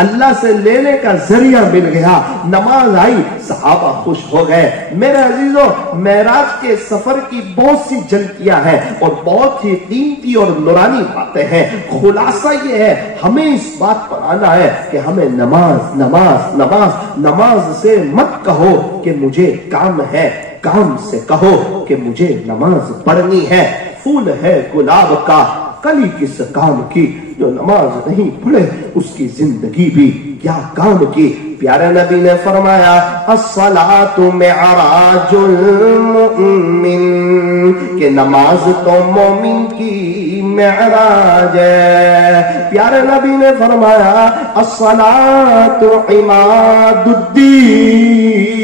اللہ سے لینے کا ذریعہ مل گیا. نماز آئی، صحابہ خوش ہو گئے. میرے عزیزوں، معراج کے سفر کی بہت سی جھلکیاں ہیں اور بہت ہی قیمتی اور نورانی باتیں ہیں. خلاصہ یہ ہے، ہمیں اس بات پر آنا ہے کہ ہمیں نماز نماز نماز نماز سے مت کہو کہ مجھے کام ہے، کام سے کہو کہ مجھے نماز پڑھنی ہے. پھول ہے گلاب کا، کلی کس کام کی، جو نماز نہیں پڑھے اس کی زندگی بھی کیا کام کی. پیارے نبی نے فرمایا الصلاۃ معراج المؤمن، کہ نماز تو مومن کی معراج ہے. پیارے نبی نے فرمایا الصلاۃ عماد الدین،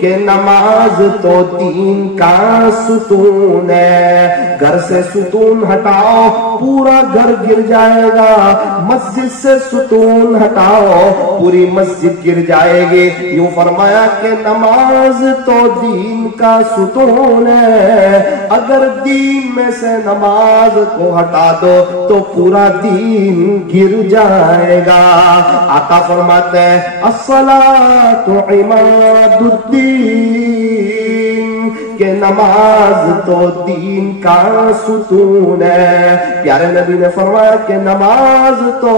کہ نماز تو دین کا ستون ہے. گھر سے ستون ہٹاؤ پورا گھر گر جائے گا. مسجد سے ستون ہٹاؤ پوری مسجد گر جائے گی. یوں فرمایا کہ نماز تو دین کا ستون ہے. اگر دین میں سے نماز کو ہٹا دو تو پورا دین گر جائے گا. آقا فرماتے ہیں الصلاۃ عماد الدین، کہ نماز تو دین کا ستون ہے. پیارے نبی نے فرمایا کہ نماز تو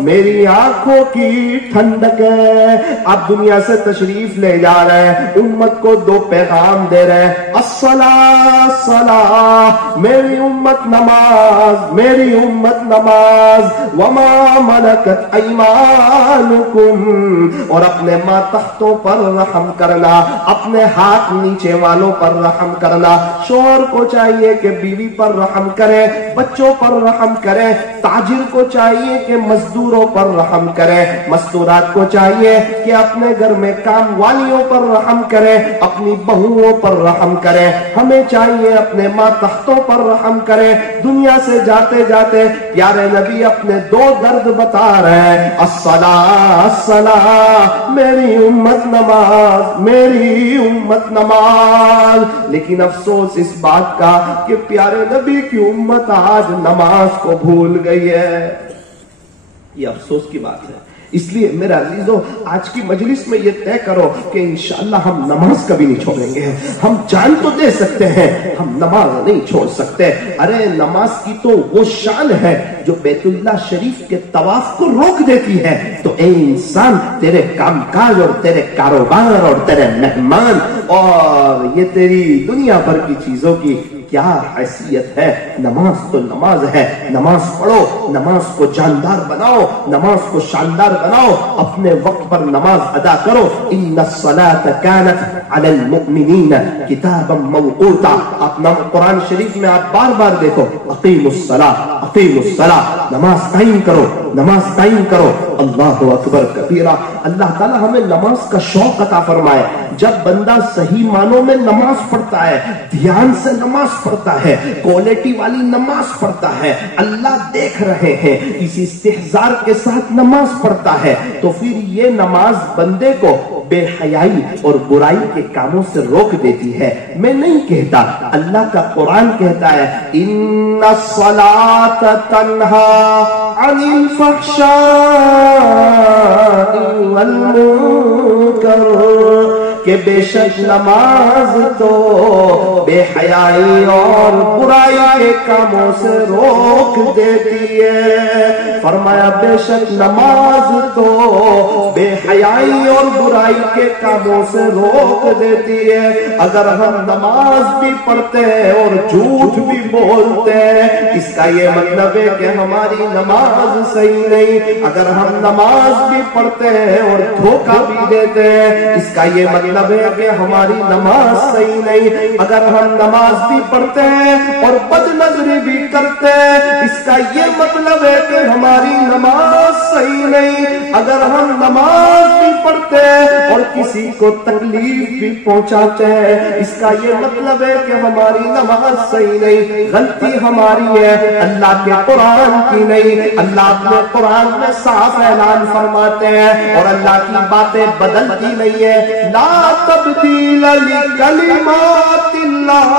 میری آنکھوں کی ٹھنڈک ہے. آپ دنیا سے تشریف لے جا رہے ہیں، امت کو دو پیغام دے رہے ہیں. الصلاۃ صلاۃ، میری امت نماز، میری امت نماز. وما ملکت ایمانکم، اور اپنے ماتحتوں پر رحم کرنا، اپنے ہاتھ نیچے والوں پر رحم کرنا. شوہر کو چاہیے کہ بیوی پر رحم کرے, بچوں پر رحم کرے. تاجر کو چاہیے کہ مزدوروں پر رحم کرے. مستورات کو چاہیے کہ اپنے گھر میں کام والیوں پر رحم کرے, اپنی بہوؤں پر رحم کرے. ہمیں چاہیے اپنے ماتحتوں پر رحم کرے. دنیا سے جاتے جاتے پیارے نبی اپنے دو درد بتا رہے ہیں, الصلاۃ الصلاۃ, میری امت نماز, میری امت نماز. لیکن افسوس اس بات کا کہ پیارے نبی کی امت آج نماز کو بھول گئی ہے. یہ افسوس کی بات ہے. اس لیے میرا عزیزو, آج کی مجلس میں یہ طے کرو کہ انشاءاللہ ہم نماز کبھی نہیں چھوڑیں گے. ہم جان تو دے سکتے ہیں, ہم نماز نہیں چھوڑ سکتے. ارے نماز کی تو وہ شان ہے جو بیت اللہ شریف کے طواف کو روک دیتی ہے. تو اے انسان, تیرے کام کاج اور تیرے کاروبار اور تیرے مہمان اور یہ تیری دنیا بھر کی چیزوں کی کیا حیثیت ہے؟ نماز تو نماز ہے. نماز پڑھو, نماز کو جاندار بناؤ, نماز کو شاندار بناؤ, اپنے وقت پر نماز ادا کرو. ان الصلاۃ کانت علی المؤمنین کتابا موقوتا. آپ قرآن شریف میں آپ بار بار دیکھو, اقیموا الصلاۃ, اقیموا الصلاۃ, نماز قائم کرو, نماز قائم کرو. اللہ اکبر کبیرہ. اللہ تعالی ہمیں نماز کا شوق عطا فرمائے. جب بندہ صحیح معنوں میں نماز پڑھتا ہے, دھیان سے نماز پڑھتا ہے, کوالٹی والی نماز پڑھتا ہے, اللہ دیکھ رہے ہیں, اس استحضار کے ساتھ نماز پڑھتا ہے, تو پھر یہ نماز بندے کو بے حیائی اور برائی کے کاموں سے روک دیتی ہے. میں نہیں کہتا, اللہ کا قرآن کہتا ہے, ان الصلاۃ تنہی عن الفحشاء والمنکر, کہ بے شک نماز تو بے حیائی اور برائی کے کاموں سے روک دیتی ہے. فرمایا بے شک نماز تو بے حیائی اور برائی کے کاموں سے روک دیتی ہے. اگر ہم نماز بھی پڑھتے ہیں اور جھوٹ بھی بولتے ہیں, اس کا یہ مطلب ہے کہ ہماری نماز صحیح نہیں. اگر ہم نماز بھی پڑھتے ہیں اور دھوکہ بھی دیتے ہیں, اس کا یہ مطلب ہے کہ ہماری نماز صحیح نہیں. اگر ہم نماز بھی پڑھتے ہیں اور بد نظری بھی کرتے ہیں, اس کا یہ مطلب ہے کہ ہماری نماز صحیح نہیں. اگر ہم نماز بھی پڑھتے ہیں اور کسی کو تکلیف بھی پہنچاتے ہیں, اس کا یہ مطلب ہے کہ ہماری نماز صحیح نہیں. غلطی ہماری ہے, اللہ کے قرآن کی نہیں. اللہ اپنے قرآن میں صاف اعلان فرماتے ہیں اور اللہ کی باتیں بدلتی نہیں ہے. لا تبدیل لکلمات اللہ,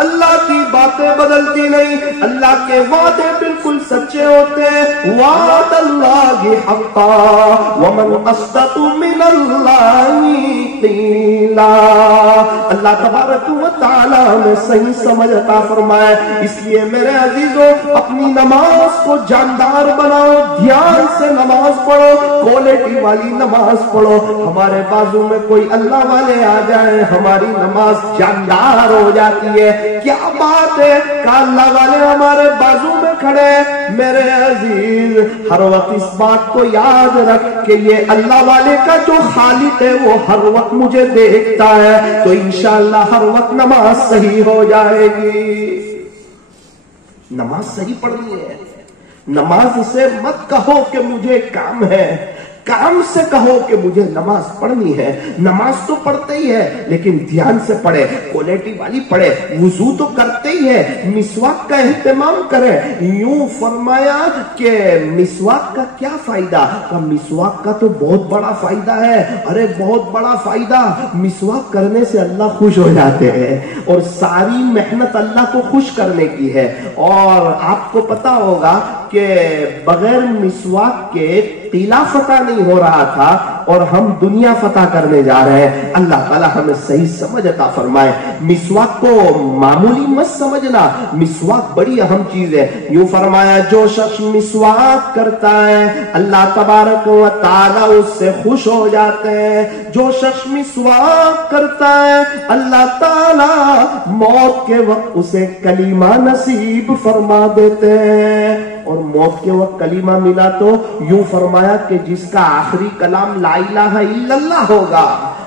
اللہ کی باتیں بدلتی نہیں. اللہ کے وعدے بالکل سچے ہوتے ہیں. وعد اللہ حقا ومن اصدق من اللہ قیلا. اللہ تبارک و تعالی میں صحیح سمجھ عطا فرمائے. اس لیے میرے عزیزوں, اپنی نماز کو جاندار بناؤ, دھیان سے نماز پڑھو, کوالٹی والی نماز پڑھو. ہمارے بازو میں کوئی اللہ والے آ جائیں, ہماری نماز جاندار ہو جاتی ہے. کیا بات ہے کہ اللہ والے ہمارے بازو میں کھڑے. میرے عزیز, ہر وقت اس بات کو یاد رکھ کہ یہ اللہ والے کا جو خالق ہے وہ ہر وقت مجھے دیکھتا ہے, تو انشاءاللہ ہر وقت نماز صحیح ہو جائے گی. نماز صحیح پڑھنی ہے. نماز سے مت کہو کہ مجھے کام ہے, کام سے کہو کہ مجھے نماز پڑھنی ہے. نماز تو پڑھتے ہی ہے لیکن دھیان سے پڑھے, کوالٹی والی پڑھے. وضو تو کرتے ہی ہے, مسواک کا اہتمام کرے. یوں فرمایا کہ مسواک کا کیا فائدہ؟ مسواک کا تو بہت بڑا فائدہ ہے. ارے بہت بڑا فائدہ. مسواک کرنے سے اللہ خوش ہو جاتے ہیں اور ساری محنت اللہ کو خوش کرنے کی ہے. اور آپ کو پتا ہوگا کہ بغیر مسواک کے قلعہ فتح نہیں ہو رہا تھا اور ہم دنیا فتح کرنے جا رہے ہیں. اللہ تعالیٰ ہمیں صحیح سمجھ عطا فرمائے. مسواک کو معمولی مت سمجھنا, مسواک بڑی اہم چیز ہے. یوں فرمایا جو شخص مسواک کرتا ہے اللہ تبارک و تعالیٰ اس سے خوش ہو جاتے ہیں. جو شخص مسواک کرتا ہے اللہ تعالیٰ موت کے وقت اسے کلمہ نصیب فرما دیتے ہیں. اور موت کے وقت کلمہ ملا تو یوں فرمایا کہ جس کا آخری کلام لا الہ الا اللہ ہوگا,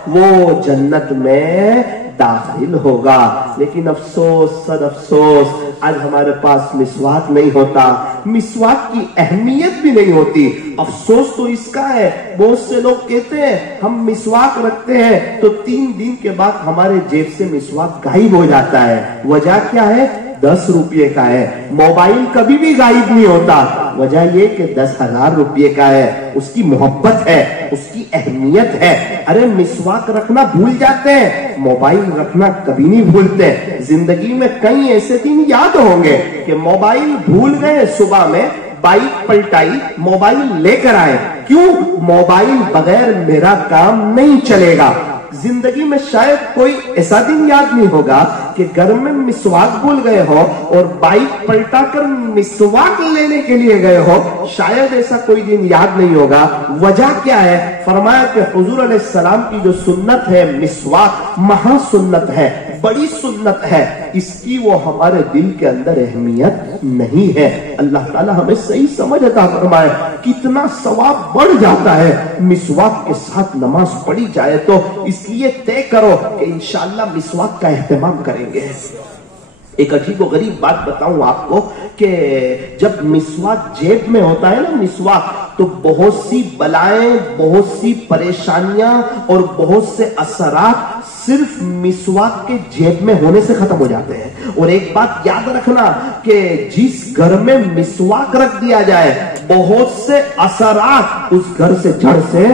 وہ جنت میں داخل ہوگا۔ لیکن افسوس سد افسوس، آج ہمارے پاس مسواک نہیں ہوتا، مسواک کی اہمیت بھی نہیں ہوتی۔ افسوس تو اس کا ہے، بہت سے لوگ کہتے ہیں ہم مسواک رکھتے ہیں تو 3 دن کے بعد ہمارے جیب سے مسواک غائب ہو جاتا ہے۔ وجہ کیا ہے؟ 10 روپے کا ہے۔ موبائل کبھی بھی غائب نہیں ہوتا، وجہ یہ کہ 10,000 روپے کا ہے۔ اس کی محبت ہے، اس کی اہمیت ہے۔ ارے مسواک رکھنا بھول جاتے ہیں، موبائل رکھنا کبھی نہیں بھولتے۔ زندگی میں کئی ایسے دن یاد ہوں گے کہ موبائل بھول گئے، صبح میں بائک پلٹائی، موبائل لے کر آئے۔ کیوں؟ موبائل بغیر میرا کام نہیں چلے گا۔ زندگی میں شاید کوئی ایسا دن یاد نہیں ہوگا کہ گھر میں مسواک بھول گئے ہو اور بائک پلٹا کر مسواک لینے کے لیے گئے ہو، شاید ایسا کوئی دن یاد نہیں ہوگا۔ وجہ کیا ہے؟ فرمایا کہ حضور علیہ السلام کی جو سنت ہے مسواک، مہا سنت ہے، بڑی سنت ہے، اس کی وہ ہمارے دل کے اندر اہمیت نہیں ہے۔ اللہ تعالی ہمیں صحیح سمجھ عطا فرمائے۔ کتنا ثواب بڑھ جاتا ہے مسواک کے ساتھ نماز پڑھی جائے تو، اس لیے طے کرو کہ انشاءاللہ مسواک کا اہتمام کریں گے۔ ایک عجیب و غریب بات بتاؤں آپ کو کہ جب مسواک جیب میں ہوتا ہے نا مسواک، تو بہت سی بلائیں، بہت سی پریشانیاں اور بہت سے اثرات صرف مسواک کے جیب میں ہونے سے ختم ہو جاتے ہیں۔ اور ایک بات یاد رکھنا کہ جس گھر میں مسواک رکھ دیا جائے، بہت سے اثرات اس گھر سے جڑ سے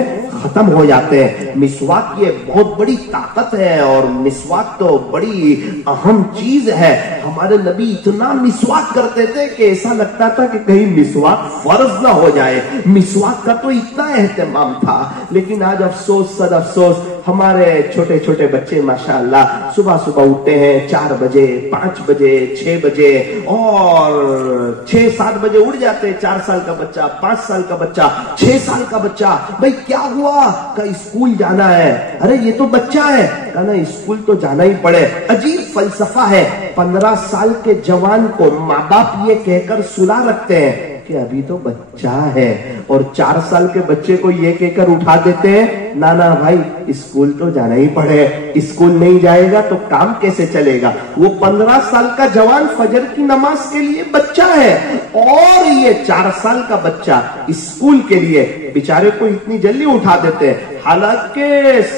ختم ہو جاتے ہیں۔ مسواک یہ بہت بڑی طاقت ہے اور مسواک تو بڑی اہم چیز ہے۔ ہمارے نبی اتنا مسواک کرتے تھے کہ ایسا لگتا تھا کہ کہیں مسواک فرض نہ ہو جائے۔ مسواک کا تو اتنا اہتمام تھا، لیکن آج افسوس سد افسوس، ہمارے چھوٹے چھوٹے بچے ماشاءاللہ صبح صبح اٹھتے ہیں 4 بجے، 5 بجے، 6 بجے اور 6-7 بجے اٹھ جاتے ہیں۔ 4 سال کا بچہ، 5 سال کا بچہ، 6 سال کا بچہ، بھئی کیا ہوا؟ کہ اسکول جانا ہے۔ ارے یہ تو بچہ ہے، کہنا اسکول تو جانا ہی پڑے۔ عجیب فلسفہ ہے۔ 15 سال کے جوان کو ماں باپ یہ کہہ کر سلا رکھتے ہیں کہ ابھی تو بچہ ہے، اور 4 سال کے بچے کو یہ کہہ کر اٹھا دیتے ہیں، نانا بھائی اسکول تو جانا ہی پڑے، اسکول نہیں جائے گا تو کام کیسے چلے گا۔ وہ 15 سال کا جوان فجر کی نماز کے لیے بچہ ہے، اور یہ 4 سال کا بچہ اسکول کے لیے بیچارے کو اتنی جلدی اٹھا دیتے ہیں۔ حالانکہ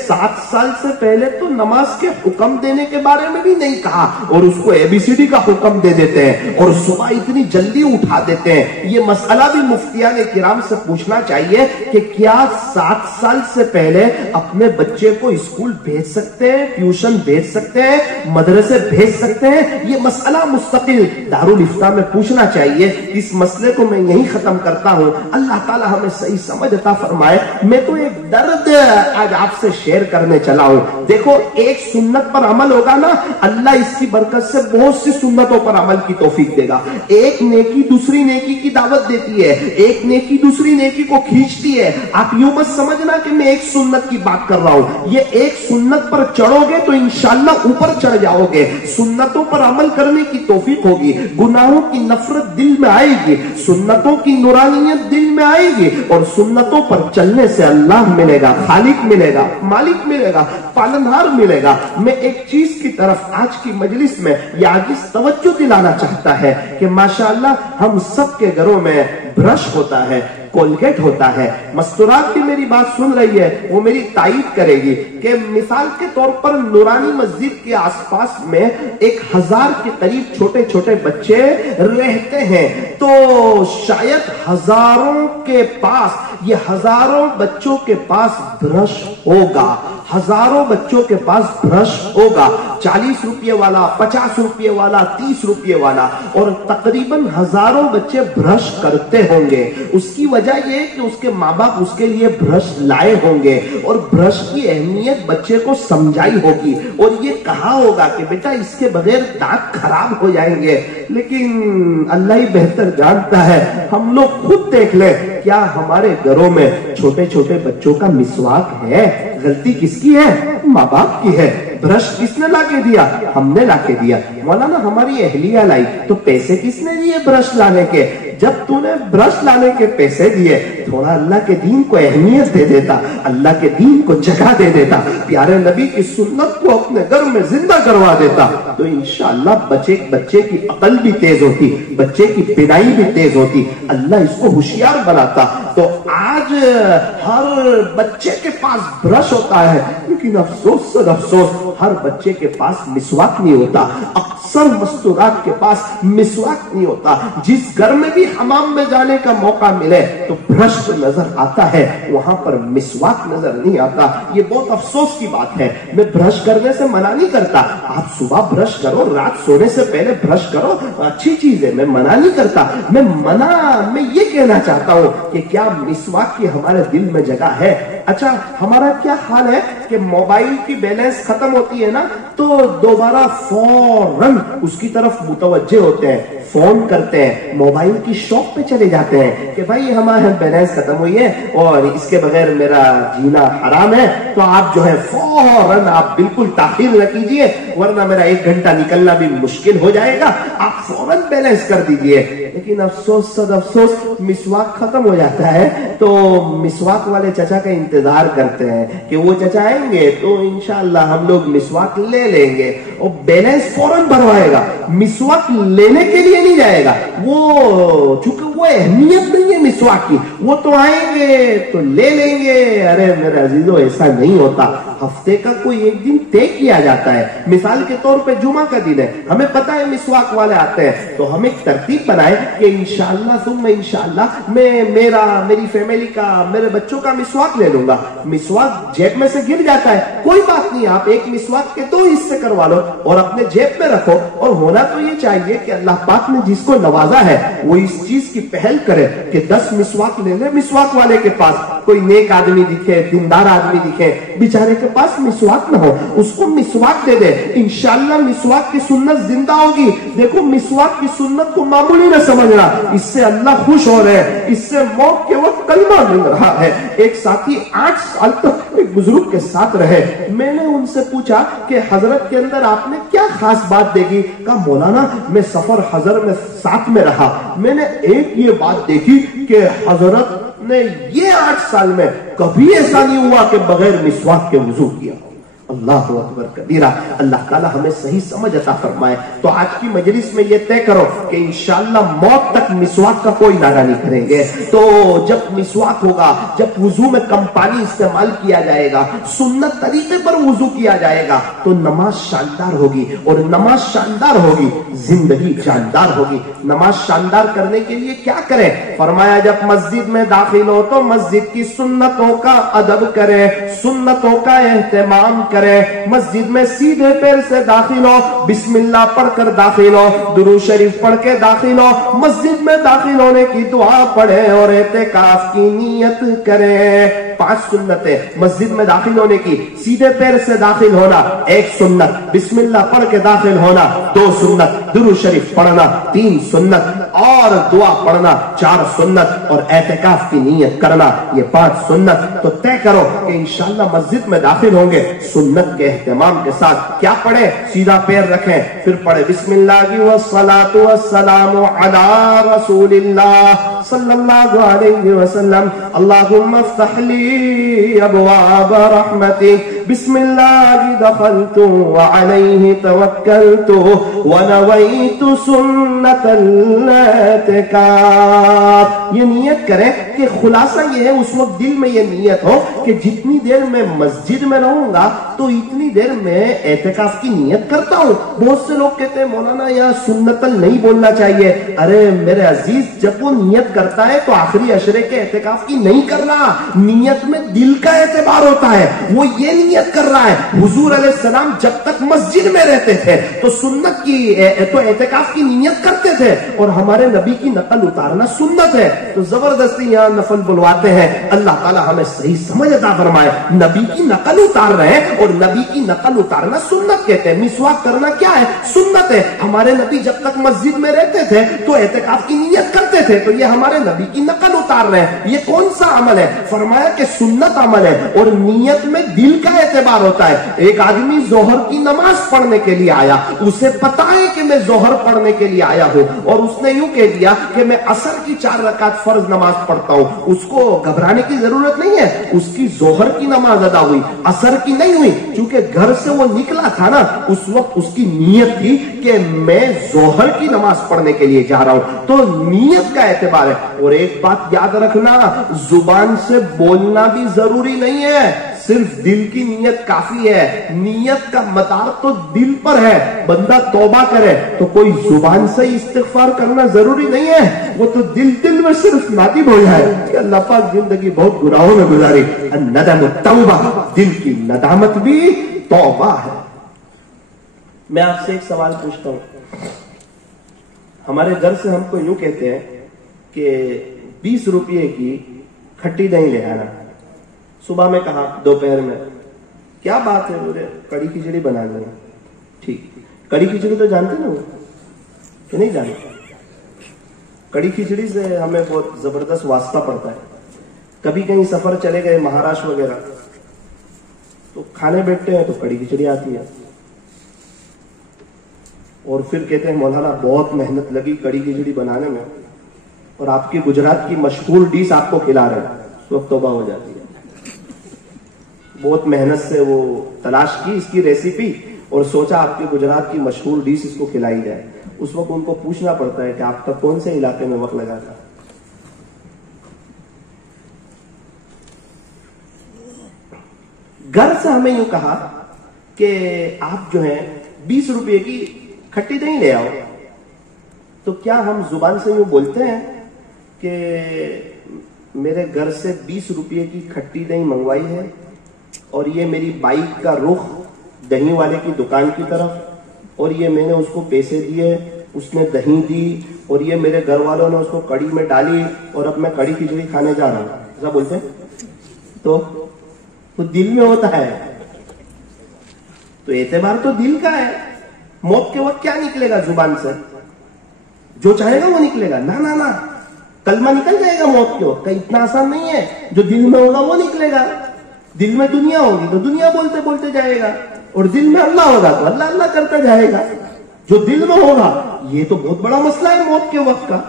7 سال سے پہلے تو نماز کے حکم دینے کے بارے میں بھی نہیں کہا، اور اس کو ABCD کا حکم دے دیتے ہیں اور صبح اتنی جلدی اٹھا دیتے ہیں۔ یہ مسئلہ بھی مفتیان کرام سے پوچھنا چاہیے کہ کیا 7 سال سے پہلے اپنے بچے کو اسکول بھیج سکتے ہیں، ٹیوشن بھیج سکتے ہیں، مدرسے بھیج سکتے ہیں؟ یہ مسئلہ مستقل دارالفتاء میں پوچھنا چاہیے۔ اس مسئلے کو میں یہی ختم کرتا ہوں۔ اللہ تعالی ہمیں صحیح سمجھ عطا فرمائے۔ میں تو ایک درد آج آپ سے شیئر کرنے چلا ہوں۔ دیکھو، ایک سنت پر عمل ہوگا نا، اللہ اس کی برکت سے بہت سی سنتوں پر عمل کی توفیق دے گا۔ ایک نیکی دوسری نیکی کی دعوت دیتی ہے، ایک نیکی دوسری نیکی کو کھینچتی ہے۔ آپ یوں مت سمجھنا کہ میں ایک سنت کی بات کر رہا ہوں۔ یہ ایک سنت پر چڑھو گے تو انشاءاللہ اوپر چڑھ جاؤ گے۔ سنتوں پر عمل کرنے کی توفیق ہوگی، گناہوں کی نفرت دل میں آئے گی، سنتوں کی نورانیت دل میں آئے گی، اور سنتوں پر چلنے سے اللہ ملے گا، خالق ملے گا، مالک ملے گا، پالنہار ملے گا۔ میں ایک چیز کی طرف آج کی مجلس میں یہ عاجز توجہ دلانا چاہتا ہے کہ ماشاءاللہ ہم سب کے گھروں میں برش ہوتا ہے، کولگیٹ ہوتا ہے۔ مستورات بھی میری بات سن رہی ہے، وہ میری تائید کرے گی کہ مثال کے طور پر نورانی مسجد کے آس پاس میں 1000 کے قریب چھوٹے چھوٹے بچے رہتے ہیں، تو شاید ہزاروں کے پاس، یہ ہزاروں بچوں کے پاس برش ہوگا، ہزاروں بچوں کے پاس برش ہوگا، 40 روپے والا، 50 روپے والا، 30 روپے والا، اور تقریباً ہزاروں بچے برش کرتے ہوں گے۔ اس کی وجہ یہ کہ اس کے ماں باپ اس کے لیے برش لائے ہوں گے، اور برش کی اہمیت بچے کو سمجھائی ہوگی، اور یہ کہا ہوگا کہ بیٹا اس کے بغیر دانت خراب ہو جائیں گے۔ لیکن اللہ ہی بہتر جانتا ہے، ہم لوگ خود دیکھ لیں کیا ہمارے گھروں میں چھوٹے چھوٹے بچوں کا مسواک ہے؟ غلطی کس کی ہے؟ ماں باپ کی ہے۔ برش کس نے لا کے دیا؟ ہم نے لا کے دیا۔ مولانا ہماری اہلیہ لائی، تو پیسے کس نے دیے برش لانے کے؟ جب تو نے برش لانے کے پیسے دیے تھوڑا اللہ کے دین کو اہمیت دے دیتا, اللہ کے دین کو جگہ دے دیتا, پیارے نبی کی سنت کو اپنے گھر میں زندہ کروا دیتا, تو انشاءاللہ بچے کی عقل بھی تیز ہوتی, بچے کی بینائی بھی تیز ہوتی, اللہ اس کو ہوشیار بناتا. تو آج ہر بچے کے پاس برش ہوتا ہے, لیکن افسوس سے افسوس ہر بچے کے پاس مسواک نہیں ہوتا, اکثر مستورات کے پاس مسواک نہیں ہوتا. جس گھر میں بھی حمام میں جانے کا موقع ملے تو برش نظر آتا ہے, وہاں پر مسواک نظر نہیں آتا. یہ بہت افسوس کی بات ہے. میں برش کرنے سے منع نہیں کرتا, آپ صبح برش کرو, رات سونے سے پہلے برش کرو, اچھی چیز ہے, میں منع نہیں کرتا. میں یہ کہنا چاہتا ہوں کہ کیا مسواک کی ہمارے دل میں جگہ ہے؟ اچھا ہمارا کیا حال ہے کہ موبائل کی بیلنس ختم ہوتی ہے نا تو دوبارہ فوراً اس کی طرف متوجہ ہوتے ہیں, فون کرتے ہیں, موبائل کی شاپ پہ چلے جاتے ہیں کہ بھائی ہمارا بیلنس ختم ہوئی ہے اور اس کے بغیر میرا جینا حرام ہے, تو آپ جو ہے فوراً آپ بالکل تاخیر نہ کیجئے ورنہ میرا 1 گھنٹہ نکلنا بھی مشکل ہو جائے گا, آپ فوراً بیلنس کر دیجئے. لیکن افسوس صد افسوس مسواک ختم ہو جاتا ہے تو مسواک والے چچا کا انتظار کرتے ہیں کہ وہ چچا آئیں گے تو انشاءاللہ ہم لوگ مسواک لے لیں گے, اور بیلنس فوراً بھروائے گا, مسواک لینے کے لیے نہیں جائے گا. وہ چونکہ وہ اہمیت نہیں ہے مسواک کی, وہ تو آئیں گے تو لے لیں گے. ارے میرے عزیزو ایسا نہیں ہوتا. ہفتے کا کوئی ایک دن طے کیا جاتا ہے, مثال کے طور پہ جمعہ کا دن ہے, ہمیں پتا ہے مسواک والے آتے ہیں, تو ہم ایک ترتیب بنائیں کہ انشاءاللہ ثم انشاءاللہ میں میری فیملی کا, میرے بچوں کا مسواک لے لوں گا. مسواک جیب میں سے گر جاتا ہے, کوئی بات نہیں, آپ ایک مسواک کے 2 حصے کروا لو اور اپنے جیب میں رکھو. اور ہونا تو یہ چاہیے کہ اللہ پاک نے جس کو نوازا ہے وہ اس چیز کی پہل کرے کہ 10 مسواک لے لے مسواک والے کے پاس. کوئی نیک آدمی دکھے, دیندار آدمی دکھے, بیچارے کے پاس مسواک نہ ہو, اس کو مسواک دے دے, انشاءاللہ مسواک کی سنت زندہ ہوگی. دیکھو مسواک کی سنت کو معمولی نہ سمجھنا, اس سے اللہ خوش ہو رہے ہیں, اس سے موت کے وقت کلمہ مل رہا ہے. ایک ساتھی 8 سال تک ایک بزرگ کے ساتھ رہے, میں نے ان سے پوچھا کہ حضرت کے اندر آپ نے کیا خاص بات دیکھی؟ کہا مولانا میں سفر حضرت میں ساتھ میں رہا, میں نے ایک یہ بات دیکھی کہ حضرت نے یہ 8 سال میں کبھی ایسا نہیں ہوا کہ بغیر مسواک کے وضو کیا. اللہ اکبر کبیرہ. اللہ تعالی ہمیں صحیح سمجھ عطا فرمائے. تو آج کی مجلس میں یہ طے کرو کہ انشاءاللہ موت تک مسواک کا کوئی ناغہ نہیں کریں گے. تو جب مسواک ہوگا, جب وضو میں کم پانی استعمال کیا جائے گا, سنت طریقے پر وضو کیا جائے گا, تو نماز شاندار ہوگی, اور نماز شاندار ہوگی زندگی شاندار ہوگی. نماز شاندار کرنے کے لیے کیا کریں؟ فرمایا جب مسجد میں داخل ہو تو مسجد کی سنتوں کا ادب کرے, سنتوں کا اہتمام کرے. مسجد میں سیدھے پیر سے داخل ہو, بسم اللہ پڑھ کر داخل ہو, درود شریف پڑھ کے داخل ہو, مسجد میں داخل ہونے کی دعا پڑھے اور اعتکاف کی نیت کرے. 5 سنتیں مسجد میں داخل ہونے کی: سیدھے پیر سے داخل ہونا 1 سنت, بسم اللہ پڑھ کے داخل ہونا 2 سنت, درود شریف پڑھنا 3 سنت, اور دعا پڑھنا 4 سنت, اور اعتکاف کی نیت کرنا یہ 5 سنت. تو طے کرو کہ انشاءاللہ مسجد میں داخل ہوں گے سنت کے اہتمام کے ساتھ. کیا پڑھے؟ سیدھا پیر رکھیں, پھر پڑھے بسم اللہ والصلاۃ والسلام علی رسول اللہ صلی اللہ علیہ وسلم, اللہم افتح لی ابواب رحمتک, بسم اللہ دخلت وعلیہ توکلت ونویت سنت الاعتکاف. یہ نیت کریں کہ خلاصہ یہ ہے, اس وقت دل میں یہ نیت ہو کہ جتنی دیر میں مسجد میں رہوں گا تو اتنی دیر میں اعتکاف کی نیت کرتا ہوں. بہت سے لوگ کہتے ہیں مولانا یہاں سنتن نہیں بولنا چاہیے. ارے میرے عزیز, جب وہ نیت کرتا ہے تو آخری عشرے کے اعتکاف کی نہیں کر رہا, نیت میں دل کا اعتبار ہوتا ہے. وہ یہ نیت کر رہا ہے حضور علیہ السلام جب تک مسجد میں رہتے تھے تو سنت کی تو اعتکاف کی نیت کرتے تھے, اور ہمارے نبی کی نقل اتارنا سنت ہے. تو زبردستی یہاں نفل بلواتے ہیں. اللہ تعالی ہمیں صحیح سمجھ عطا فرمائے. نبی کی نقل اتار رہے ہیں, اور نبی کی نقل اتارنا سنت کہتے ہیں. مسواک کرنا کیا ہے؟ سنت ہے. ہمارے نبی جب تک مسجد میں رہتے تھے تو اعتکاف کی نیت کرتے تھے, تو یہ ہمارے نبی کی نقل اتار رہے ہیں. یہ کون سا عمل ہے؟ فرمایا کہ کہ سنت عمل ہے اور نیت میں دل کا اعتبار ہوتا ہے. ایک آدمی ظہر کی نماز پڑھنے کے لیے آیا, اسے پتا ہے کہ میں ظہر پڑھنے کے لیے آیا ہوں, اور اس نے یوں کہہ دیا کہ میں عصر کی 4 رکعت فرض نماز پڑھتا ہوں. اس کو گھبرانے کی ضرورت نہیں ہے, اس کی ظہر کی نماز ادا ہوئی, عصر کی نہیں ہوئی, کیونکہ گھر سے وہ نکلا تھا نا, اس وقت اس کی نیت تھی کہ میں ظہر کی نماز پڑھنے کے لیے جا رہا ہوں. تو نیت کا اعتبار ہے. اور ایک بات یاد رکھنا, زبان سے بولنا بھی ضروری نہیں ہے, صرف دل کی نیت کافی ہے. نیت کا مدار تو دل پر ہے. بندہ توبہ کرے تو کوئی زبان سے استغفار کرنا ضروری نہیں ہے, وہ تو دل میں صرف نادم ہو جائے کہ اللہ پاک زندگی بہت گناہوں میں گزاری. الندم توبہ, دل کی ندامت بھی توبہ ہے. میں آپ سے ایک سوال پوچھتا ہوں. ہمارے گھر سے ہم کو یوں کہتے ہیں کہ 20 روپے کی کھٹی دہی لے آنا. صبح میں کہا, دوپہر میں, کیا بات ہے, مجھے کڑی کھچڑی بنا لینا. ٹھیک, کڑی کھچڑی تو جانتے نا وہ کہ نہیں جانتے؟ کڑی کھچڑی سے ہمیں بہت زبردست واسطہ پڑتا ہے. کبھی کہیں سفر چلے گئے مہاراشٹر وغیرہ, تو کھانے بیٹھتے ہیں تو کڑی کھچڑی آتی ہے, اور پھر کہتے ہیں مولانا بہت محنت لگی کڑی کھچڑی بنانے میں, اور آپ کی گجرات کی مشہور ڈش آپ کو کھلا رہے ہیں. اس وقت توبہ ہو جاتی ہے. بہت محنت سے وہ تلاش کی اس کی ریسیپی, اور سوچا آپ کی گجرات کی مشہور ڈش اس کو کھلائی جائے. اس وقت ان کو پوچھنا پڑتا ہے کہ آپ کا کون سے علاقے میں وقت لگا تھا. گھر سے ہمیں یوں کہا کہ آپ جو ہیں 20 روپے کی کھٹی دہی لے آؤ, تو کیا ہم زبان سے یوں بولتے ہیں کہ میرے گھر سے 20 روپے کی کھٹی دہی منگوائی ہے, اور یہ میری بائک کا رخ دہی والے کی دکان کی طرف, اور یہ میں نے اس کو پیسے دیے, اس نے دہی دی, اور یہ میرے گھر والوں نے اس کو کڑی میں ڈالی, اور اب میں کڑی کھچڑی کھانے جا رہا ہوں, ایسا بولتے ہیں؟ تو وہ دل میں ہوتا ہے. تو اعتبار تو دل کا ہے. موت کے وقت کیا نکلے گا زبان سے؟ جو چاہے گا وہ نکلے گا. نہ نہ نہ, کلمہ نکل جائے گا موت کے وقت. اتنا آسان نہیں ہے. جو دل میں ہوگا وہ نکلے گا. دل میں دنیا ہوگی تو دنیا بولتے بولتے جائے گا, اور دل میں اللہ ہوگا تو اللہ اللہ کرتا جائے گا. جو دل میں ہوگا, یہ تو بہت بڑا مسئلہ ہے موت کے وقت کا.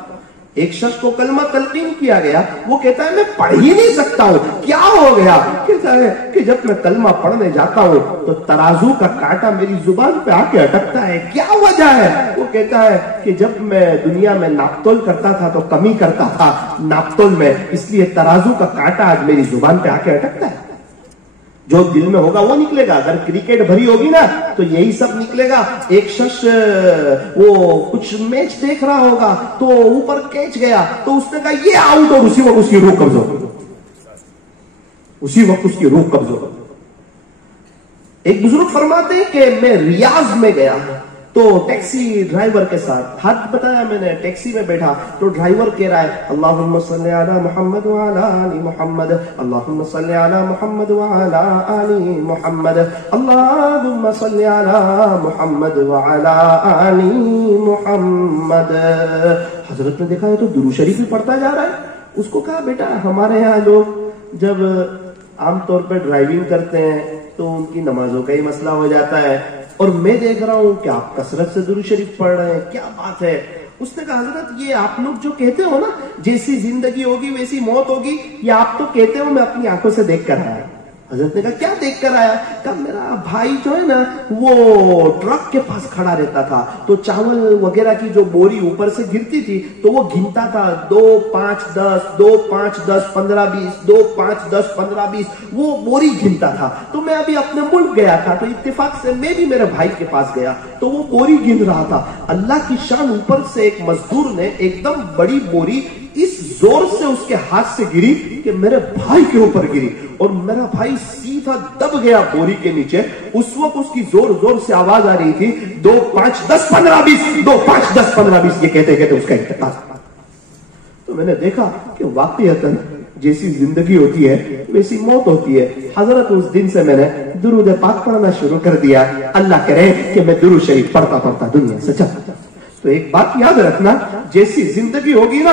ایک شخص کو کلمہ تلقین کیا گیا, وہ کہتا ہے میں پڑھ ہی نہیں سکتا ہوں. کیا ہو گیا؟ کہتا ہے کہ جب میں کلمہ پڑھنے جاتا ہوں تو ترازو کا کانٹا میری زبان پہ آ کے اٹکتا ہے. کیا وجہ ہے؟ وہ کہتا ہے کہ جب میں دنیا میں ناپتول کرتا تھا تو کمی کرتا تھا ناپتول میں, اس لیے ترازو کا کانٹا آج میری زبان پہ آ کے اٹکتا ہے. جو دل میں ہوگا وہ نکلے گا. اگر کرکٹ بھری ہوگی نا تو یہی سب نکلے گا. ایک شخص وہ کچھ میچ دیکھ رہا ہوگا تو اوپر کیچ گیا, تو اس نے کہا یہ آؤٹ, اور اسی وقت اس کی روح قبض ہو, اسی وقت اس کی روح قبض ہو. ایک بزرگ فرماتے ہیں کہ میں ریاض میں گیا تو ٹیکسی ڈرائیور کے ساتھ, حد بتایا میں نے, ٹیکسی میں بیٹھا تو ڈرائیور کہہ رہا ہے اللہم صلی علی محمد وعلی آل محمد, اللہم صلی علی محمد وعلی آل محمد, اللہم صلی علی محمد وعلی آل محمد. حضرت نے دیکھا ہے تو درود شریف بھی پڑھتا جا رہا ہے. اس کو کہا بیٹا ہمارے ہاں لوگ جب عام طور پہ ڈرائیونگ کرتے ہیں تو ان کی نمازوں کا ہی مسئلہ ہو جاتا ہے, اور میں دیکھ رہا ہوں کہ آپ کثرت سے درود شریف پڑھ رہے ہیں, کیا بات ہے؟ اس نے کہا حضرت یہ آپ لوگ جو کہتے ہو نا جیسی زندگی ہوگی ویسی موت ہوگی, یہ آپ تو کہتے ہو, میں اپنی آنکھوں سے دیکھ کر آیا. حضرت نے کہا کیا دیکھ کر آیا؟ کہا میرا بھائی جو ہے نا وہ ٹرک کے پاس کھڑا رہتا تھا, تو چاول وغیرہ کی جو بوری اوپر سے گرتی تھی تو وہ گنتا تھا 2 5 10 2 5 10 15 20 2 5 10 15 20, وہ بوری گنتا تھا. تو میں ابھی اپنے ملک گیا تھا تو اتفاق سے میں بھی میرے بھائی کے پاس گیا تو وہ بوری گن رہا تھا. اللہ کی شان, اوپر سے ایک مزدور نے ایک دم بڑی بوری اس زور سے اس کے ہاتھ سے گری کہ میرے بھائی کے اوپر گری, اور میرا بھائی سیدھا دب گیا بوری کے نیچے. اس وقت اس کی زور زور سے آواز آ رہی تھی 2 5 10 15 20 2 5 10 15 20, یہ کہتے کہتے اس کا انتقال. تو میں نے دیکھا کہ واقعتاً جیسی زندگی ہوتی ہے ویسی موت ہوتی ہے. حضرت اس دن سے میں نے درود پاک پڑھنا شروع کر دیا. اللہ کرے کہ میں درود شریف پڑھتا پڑھتا دنیا سے چلا. تو ایک بات یاد رکھنا, جیسی زندگی ہوگی نا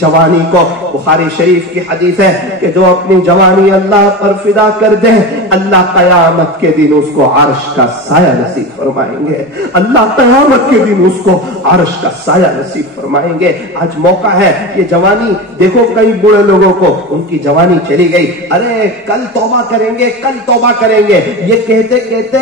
جوانی کو. بخاری شریف کی حدیث ہے کہ جو اپنی جوانی اللہ پر فدا کر دے اللہ قیامت کے دن اس کو عرش کا سایہ نصیب فرمائیں گے. اللہ قیامت کے دن اس کو عرش کا سایہ نصیب فرمائیں گے. آج موقع ہے یہ جوانی دیکھو کئی بڑے لوگوں کو ان کی جوانی چلی گئی. ارے کل توبہ کریں گے کل توبہ کریں گے یہ کہتے کہتے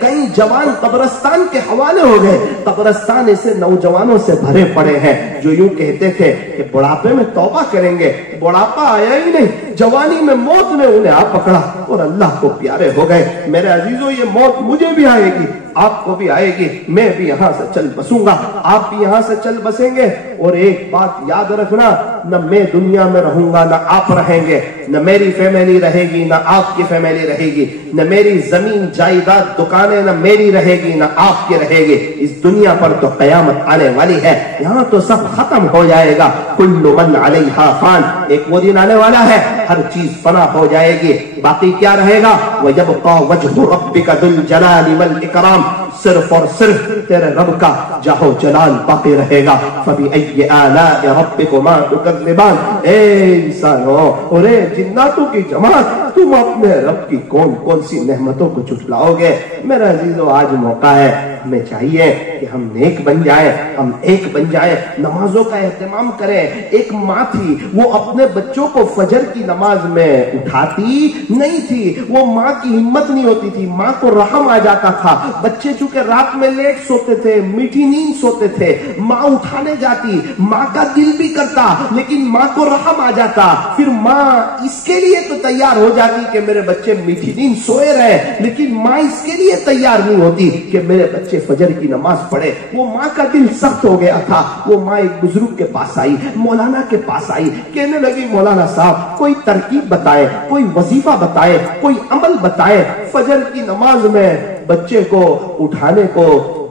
کئی جوان قبرستان کے حوالے ہو گئے. قبرستان ایسے نوجوانوں سے بھرے پڑے ہیں جو یوں کہتے تھے کہ بڑھاپے میں توبہ کریں گے. بڑھاپا آیا ہی نہیں, جوانی میں موت نے انہیں آ پکڑا اور اللہ کو پیارے ہو گئے. میرے عزیزوں یہ موت مجھے بھی آئے گی, آپ کو بھی آئے گی, میں بھی یہاں سے چل بسوں گا, آپ بھی یہاں سے چل بسیں گے. اور ایک بات یاد رکھنا, نہ میں دنیا میں رہوں گا نہ آپ رہیں گے, نہ میری فیملی رہے گی نہ آپ کی فیملی رہے گی, نہ میری زمین جائیداد دکانیں نہ میری رہے گی نہ آپ کی رہے گی. اس دنیا پر تو قیامت آنے والی ہے, یہاں تو سب ختم ہو جائے گا. کل من علیہا فان, ایک وہ دن آنے والا ہے ہر چیز فنا ہو جائے گی, باقی کیا رہے گا؟ وَيَبْقَى وَجْهُ رَبِّكَ ذُو الْجَلَالِ وَالْإِكْرَامِ, صرف اور صرف تیرے رب کا جاہ و جلال باقی رہے گا. فَبِأَيِّ آلَاءِ رَبِّكُمَا تُكَذِّبَانِ, اے انسانوں اور اے جناتوں کی جماعت, تم اپنے رب کی کون کون سی نعمتوں کو جھٹلاؤ گے. میرے عزیزو آج موقع ہے, ہمیں چاہیے کہ ہم نیک بن جائیں, ہم ایک بن جائیں, نمازوں کا اہتمام کریں. ایک ماں تھی وہ اپنے بچوں کو فجر کی نماز میں اٹھاتی نہیں تھی, وہ ماں کی ہمت نہیں ہوتی تھی, ماں کو رحم آ جاتا تھا. بچے چونکہ رات میں لیٹ سوتے تھے, میٹھی نیند سوتے تھے, ماں اٹھانے جاتی, ماں کا دل بھی کرتا لیکن ماں کو رحم آ جاتا. پھر ماں اس کے لیے تو تیار ہو جاتی کہ میرے بچے میٹھی نیند سوئے رہے, لیکن ماں اس کے لیے تیار نہیں ہوتی کہ میرے بچے فجر کی نماز پڑھے. وہ ماں کا دل سخت ہو گیا تھا. وہ ماں ایک بزرگ کے پاس آئی, مولانا کے پاس آئی, کہنے لگی مولانا صاحب کوئی ترکیب بتائے, کوئی وظیفہ بتائے, کوئی عمل بتائے, فجر کی نماز میں بچے کو اٹھانے کو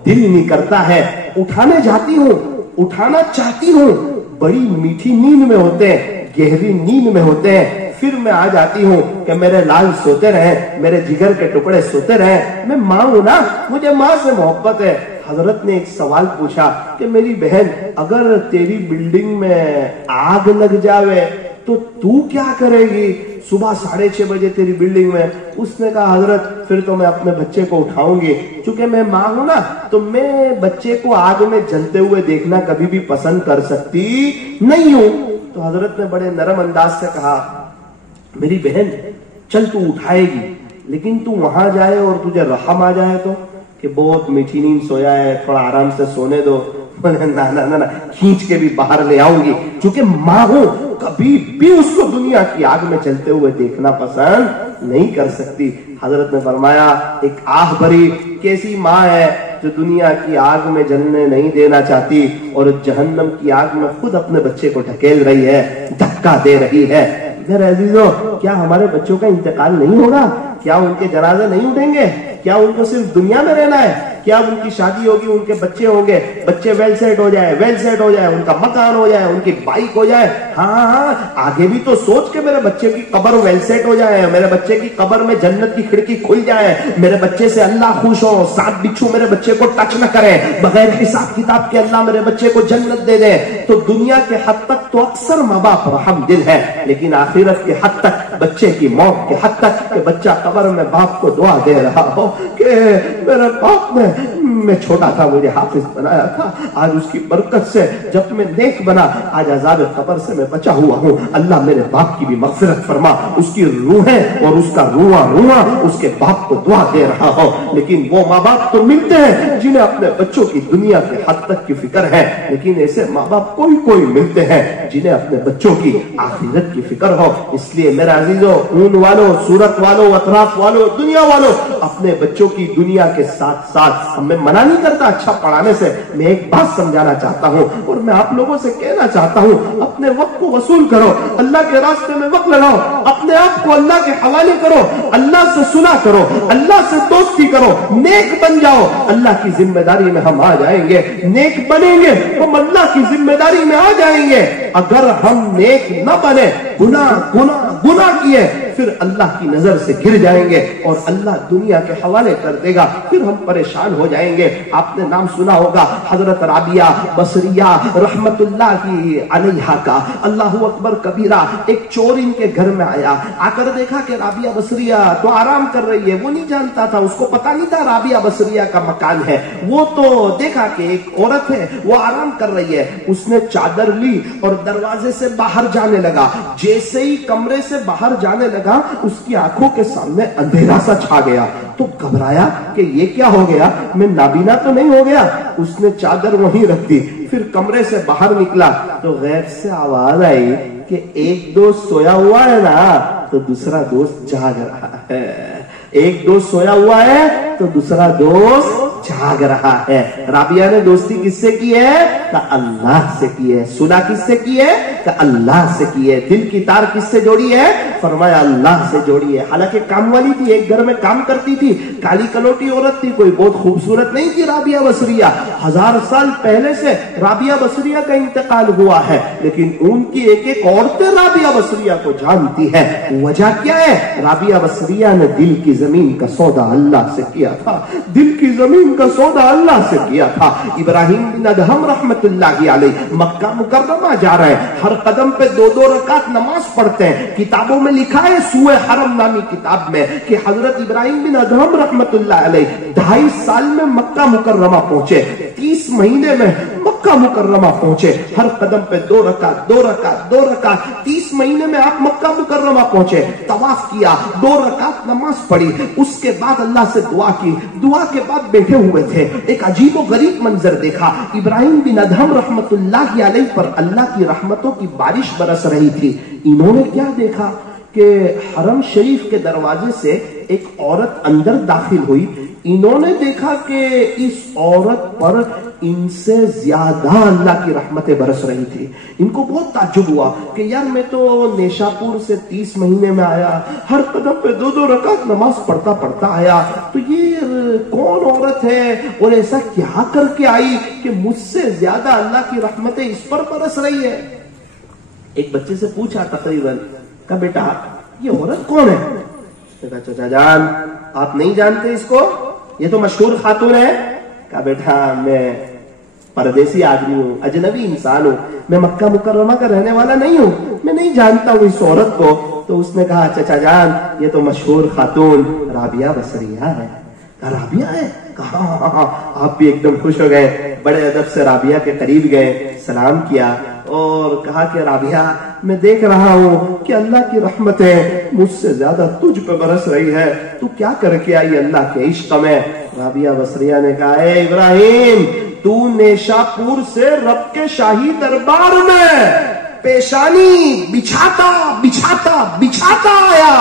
دل نہیں کرتا ہے, اٹھانے جاتی ہوں, اٹھانا چاہتی ہوں, بڑی میٹھی نیند میں ہوتے ہیں, گہری نیند میں ہوتے ہیں, پھر میں آ جاتی ہوں کہ میرے لال سوتے رہیں, میرے جگر کے ٹکڑے سوتے رہیں, میں ماں ہوں نا, مجھے ماں سے محبت ہے. حضرت نے ایک سوال پوچھا کہ میری بہن اگر تیری بلڈنگ میں آگ لگ جاوے تو کیا کرے گی؟ صبح 6:30 بجے تیری بلڈنگ میں. اس نے کہا حضرت پھر تو میں اپنے بچے کو اٹھاؤں گی, چونکہ میں ماں ہوں نا تو میں بچے کو آگ میں جلتے ہوئے دیکھنا کبھی بھی پسند کر سکتی نہیں ہوں. تو حضرت نے بڑے نرم انداز سے کہا میری بہن چل تو اٹھائے گی, لیکن تو وہاں جائے اور تجھے رحم آ جائے تو, کہ بہت میٹھی نیند سویا ہے تھوڑا آرام سے سونے دو, نہ کھینچ کے بھی باہر لے آؤں گی, چونکہ ماں ہوں کبھی بھی اس کو دنیا کی آگ میں چلتے ہوئے دیکھنا پسند نہیں کر سکتی. حضرت نے فرمایا ایک آہ بھری کیسی ماں ہے جو دنیا کی آگ میں جلنے نہیں دینا چاہتی اور جہنم کی آگ میں خود اپنے بچے کو ڈھکیل رہی ہے, دھکا دے رہی ہے. میرے عزیزو کیا ہمارے بچوں کا انتقال نہیں ہوگا؟ کیا ان کے جنازے نہیں اٹھیں گے؟ کیا ان کو صرف دنیا میں رہنا ہے؟ کیا ان کی شادی ہوگی, ان کے بچے ہوں گے, بچے ویل سیٹ ہو جائے, ان کا مکان ہو جائے, ان کی بائک ہو جائے, ہاں آگے بھی تو سوچ کے میرے بچے کی قبر ویل سیٹ ہو جائے, میرے بچے کی قبر میں جنت کی کھڑکی کھل جائے, میرے بچے سے اللہ خوش ہو, 7 بچھو میرے بچے کو ٹچ نہ کرے, بغیر حساب کتاب کے اللہ میرے بچے کو جنت دے دے. تو دنیا کے حد تک تو اکثر ماں باپ رحم دل ہے, لیکن آخرت کے حد تک, بچے کی موت کے حد تک کہ بچہ قبر میں باپ کو دعا دے رہا ہو کہ میرے باپ نے, میں چھوٹا تھا مجھے حافظ بنایا تھا, آج اس کی برکت سے جب میں نیک بنا آج عذاب قبر سے میں بچا ہوا ہوں, اللہ میرے باپ کی بھی مغفرت فرما, اس کی روحیں اور اس کا رواں اس کے باپ کو دعا دے رہا ہو. لیکن وہ ماں باپ تو ملتے ہیں جنہیں اپنے بچوں کی دنیا کے حد تک کی فکر ہے, لیکن ایسے ماں باپ کوئی ملتے ہیں جنہیں اپنے بچوں کی آخرت کی فکر ہو. اس لیے میرا عزیزو, خون والوں, صورت والوں, اطراف والوں, دنیا والوں, اپنے بچوں کی دنیا کے ساتھ ساتھ, ہمیں منع نہیں کرتا اچھا پڑھانے سے, میں ایک بات سمجھانا چاہتا ہوں اور میں آپ لوگوں سے کہنا چاہتا ہوں, اپنے وقت کو وصول کرو, اللہ کے راستے میں وقت لگاؤ, اپنے آپ کو اللہ کے حوالے کرو, اللہ سے سنا کرو, اللہ سے دوستی کرو, نیک بن جاؤ, اللہ کی ذمہ داری میں ہم آ جائیں گے, نیک بنیں گے ہم اللہ کی ذمہ داری میں آ جائیں گے. اگر ہم نیک نہ بنے, گناہ کیے, پھر اللہ کی نظر سے گر جائیں گے اور اللہ دنیا کے حوالے کر دے گا، پھر ہم پریشان ہو جائیں گے۔ آپ نے نام سنا ہوگا حضرت رابعہ بصریہ رحمت اللہ کی علیہا کا، اللہ اکبر کبیرہ۔ ایک چور ان کے گھر میں آیا، آ کر دیکھا کہ رابعہ بصریہ تو آرام کر رہی ہے۔ وہ نہیں جانتا تھا، اس کو پتا نہیں تھا رابعہ بصریہ کا مکان ہے۔ وہ تو دیکھا کہ ایک عورت ہے وہ آرام کر رہی ہے، اس نے چادر لی اور دروازے سے باہر جانے لگا۔ جیسے ہی کمرے سے باہر جانے لگا اس کی آنکھوں کے سامنے اندھیرا سا چھا گیا، تو گھبرایا کہ یہ کیا ہو گیا، میں نابینا تو نہیں ہو گیا۔ اس نے چادر وہیں رکھ دی، پھر کمرے سے باہر نکلا تو غیب سے آواز آئی کہ ایک دوست سویا ہوا ہے نا تو دوسرا دوست جاگ رہا ہے، ایک دوست سویا ہوا ہے تو دوسرا دوست جاگ رہا ہے۔ رابعہ نے دوستی کس سے کی ہے؟ کہ اللہ سے کی ہے۔ سنا کس سے کی ہے؟ کہ اللہ سے کی ہے۔ دل کی تار کس سے جوڑی ہے؟ فرمایا اللہ سے جوڑی ہے۔ حالانکہ کام والی تھی، ایک گھر میں کام کرتی تھی، کالی کلوٹی عورت تھی، کوئی بہت خوبصورت نہیں تھی رابعہ بصریہ۔ 1000 سال پہلے سے رابعہ بصریہ کا انتقال ہوا ہے، لیکن ان کی ایک ایک عورتیں رابعہ بصریہ کو جانتی ہے۔ وجہ کیا ہے؟ رابعہ بصریہ نے دل کی زمین کا سودا اللہ سے کیا تھا، دل کی زمین کا سودا اللہ سے کیا تھا۔ ابراہیم بن ادہم رحمت اللہ علیہ مکہ مکرمہ جا رہے ہیں، ہر قدم پہ 2 رکعت نماز پڑھتے ہیں۔ کتابوں میں لکھا ہے سوئے حرم نامی کتاب میں کہ حضرت ابراہیم بن ادہم رحمت اللہ علیہ 2.5 سال میں مکہ مکرمہ پہنچے، 30 مہینے میں مکہ مکرمہ پہنچے، ہر قدم پہ 2 رکعت 2 رکعت 2 رکعت، 30 مہینے میں آپ مکہ مکرمہ پہنچے، طواف کیا، 2 رکعت نماز پڑھی، اس کے بعد اللہ سے دعا کی۔ دعا کے بعد بیٹھے ہوئے تھے، ایک عجیب و غریب منظر دیکھا۔ ابراہیم بن ادہم رحمت اللہ علیہ پر اللہ کی رحمتوں کی بارش برس رہی تھی۔ انہوں نے کیا دیکھا کہ حرم شریف کے دروازے سے ایک عورت اندر داخل ہوئی۔ انہوں نے دیکھا کہ اس عورت پر ان سے زیادہ اللہ کی رحمتیں برس رہی تھی۔ ان کو بہت تعجب ہوا کہ یار میں تو نیشاپور سے 30 مہینے میں آیا، ہر قدم پہ 2 رکعت نماز پڑھتا آیا، تو یہ کون عورت ہے اور ایسا کیا کر کے آئی کہ مجھ سے زیادہ اللہ کی رحمتیں اس پر برس رہی ہے؟ ایک بچے سے پوچھا تقریباً کہ بیٹا یہ عورت کون ہے؟ اس نے کہا چچا جان آپ نہیں جانتے اس کو، یہ تو مشہور خاتون ہے۔ کہا بیٹا میں پردیسی آدمی ہوں، اجنبی انسان ہوں، میں مکہ مکرمہ کا رہنے والا نہیں ہوں، میں نہیں جانتا ہوں اس عورت کو۔ تو اس نے کہا چچا جان یہ تو مشہور خاتون رابعہ بصریہ ہے۔ کہا رابعہ ہے؟ کہا ہاں۔ آپ بھی ایک دم خوش ہو گئے، بڑے ادب سے رابعہ کے قریب گئے، سلام کیا اور کہا کہ رابعہ میں دیکھ رہا ہوں کہ اللہ کی رحمتیں مجھ سے زیادہ تجھ پہ برس رہی ہے، تو کیا کر کے آئی اللہ کے عشق میں؟ رابعہ بصریہ نے کہا اے ابراہیم تو نیشاپور سے رب کے شاہی دربار میں پیشانی بچھاتا بچھاتا بچھاتا آیا،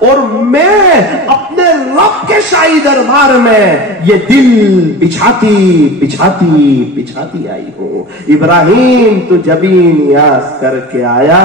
اور میں اپنے رب کے شاہی دربار میں یہ دل بچھاتی بچھاتی بچھاتی آئی ہوں۔ ابراہیم تو جبھی نیاز کر کے آیا،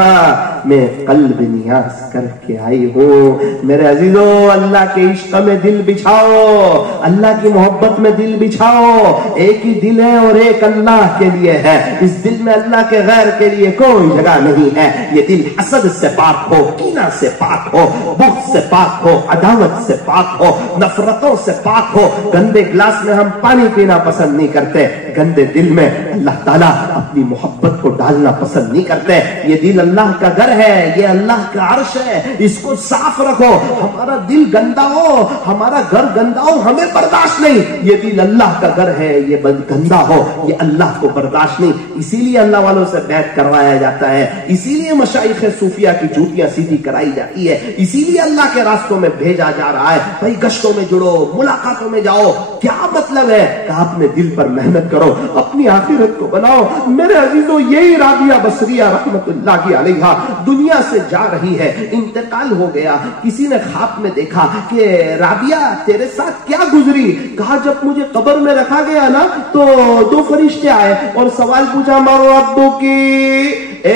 میں قلب نیاز کر کے آئی ہوں۔ میرے عزیزو اللہ کے عشق میں دل بچھاؤ، اللہ کی محبت میں دل بچھاؤ۔ ایک ہی دل ہے اور ایک اللہ کے لیے ہے، اس دل میں اللہ کے غیر کے لیے کوئی جگہ نہیں ہے۔ یہ دل حسد سے پاک ہو، کینہ سے پاک ہو، بغض سے پاک ہو، عداوت سے پاک ہو، نفرتوں سے پاک ہو۔ گندے گلاس میں ہم پانی پینا پسند نہیں کرتے، گندے دل میں اللہ تعالیٰ اپنی محبت کو ڈالنا پسند نہیں کرتے۔ یہ دل اللہ کا گھر ہے، یہ اللہ کا عرش ہے، اس کو صاف رکھو۔ ہمارا دل گندا ہو، ہمارا گھر گندا ہو، ہمیں برداشت نہیں۔ یہ دل اللہ کا گھر ہے، یہ گندا ہو، یہ اللہ کو برداشت نہیں۔ اسی لیے اللہ والوں سے بیعت کروایا جاتا ہے، اسی لیے مشائخ صوفیہ کی جوتیاں سیدھی کرائی جاتی ہے، اسی لیے اللہ کے راستوں میں بھیجا جا رہا ہے۔ بھائی گشتوں میں جڑو، ملاقاتوں میں جاؤ، کیا مطلب ہے کہ اپنے دل پر محنت کرو، اپنی آخرت کو بناؤ۔ میرے عزیزو یہی رابعہ بصریہ رحمت اللہ علیہا دنیا سے جا رہی ہے، انتقال ہو گیا۔ کسی نے خواب میں دیکھا کہ رابعہ تیرے ساتھ کیا گزری؟ کہا جب مجھے قبر میں رکھا گیا نا تو 2 فرشتے آئے اور سوال پوچھا مر ربکی، اے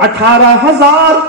18,000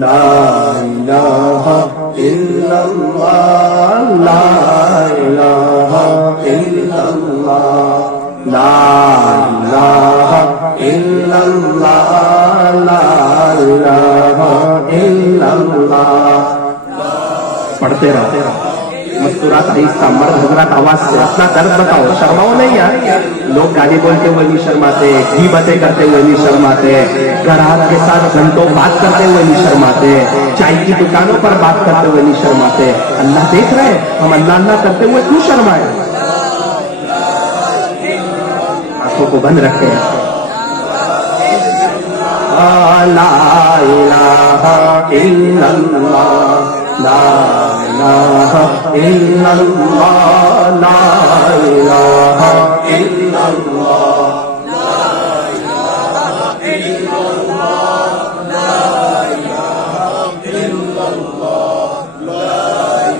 لا الہ الا اللہ لا الہ الا اللہ لا الہ الا اللہ لا الہ الا اللہ. پڑھتے رہو مستورات آہستہ مرد حضرات آواز سے اپنا درد بتاؤ. شرماؤ نہیں یار. لوگ گالی بولتے ہوئے نہیں شرماتے, غیبتیں کرتے ہوئے نہیں شرماتے, گراہک کے ساتھ گھنٹوں بات کرتے ہوئے نہیں شرماتے, چائے کی دکانوں پر بات کرتے ہوئے نہیں شرماتے. اللہ دیکھ رہے, ہم اللہ اللہ کرتے ہوئے کیوں شرمائے؟ آنکھوں کو بند رکھے. لا الہ الا اللہ لا الہ الا اللہ لا الہ الا اللہ لا الہ الا اللہ لا الہ الا اللہ لا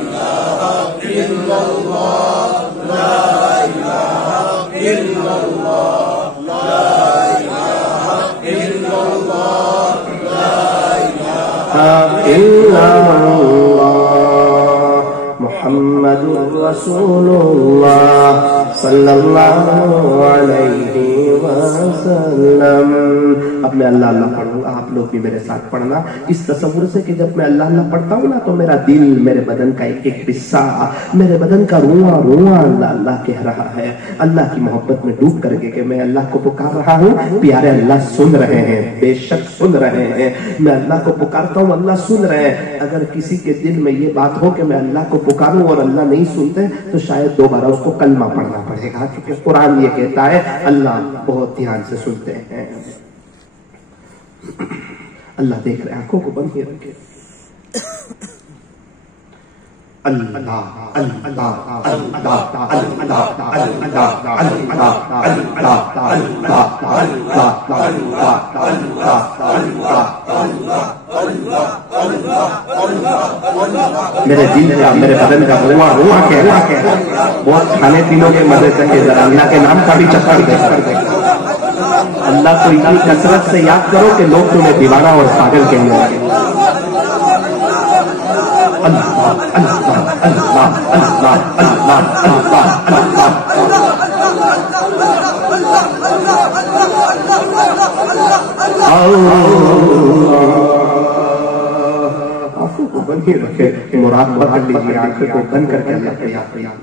الہ الا اللہ لا الہ الا اللہ لا الہ الا اللہ لا الہ الا اللہ محمد رسول اللہ صلی اللہ علیہ وسلم. اب میں اللہ اللہ پڑھوں گا, آپ لوگ بھی میرے ساتھ پڑھنا اس تصور سے کہ جب میں اللہ اللہ پڑھتا ہوں نا تو میرا دل, میرے بدن کا ایک ایک حصہ, میرے بدن کا رواں رواں اللہ اللہ کہہ رہا ہے. اللہ کی محبت میں ڈوب کر کے کہ میں اللہ کو پکار رہا ہوں. پیارے اللہ سن رہے ہیں, بے شک سن رہے ہیں. میں اللہ کو پکارتا ہوں, اللہ سن رہے ہیں. اگر کسی کے دل میں یہ بات ہو کہ میں اللہ کو پکاروں اور اللہ نہیں سنتے تو شاید دوبارہ اس کو کلمہ پڑھنا پڑے گا, کیونکہ قرآن یہ کہتا ہے اللہ بہت دھیان سے سنتے ہیں. اللہ دیکھ رہے, آنکھوں کو بند کیے رکھے. اللہ اللہ اللہ اللہ اللہ میرے دل کا, میرے بدن کا رواں رواں کہہ رہا ہے. بہت کھانے پینے کے مزے سے ذرا اللہ کے نام کا بھی چکر دے. اللہ کو اتنی کثرت سے یاد کرو کہ لوگ تمہیں دیوانہ اور پاگل کہنے لگے. اللہ اللہ اللہ اللہ اللہ اللہ آنکھوں کو بند ہی رکھے, مراد پکڑ لیجیے. آنکھوں کو بند کر کے اللہ کو یاد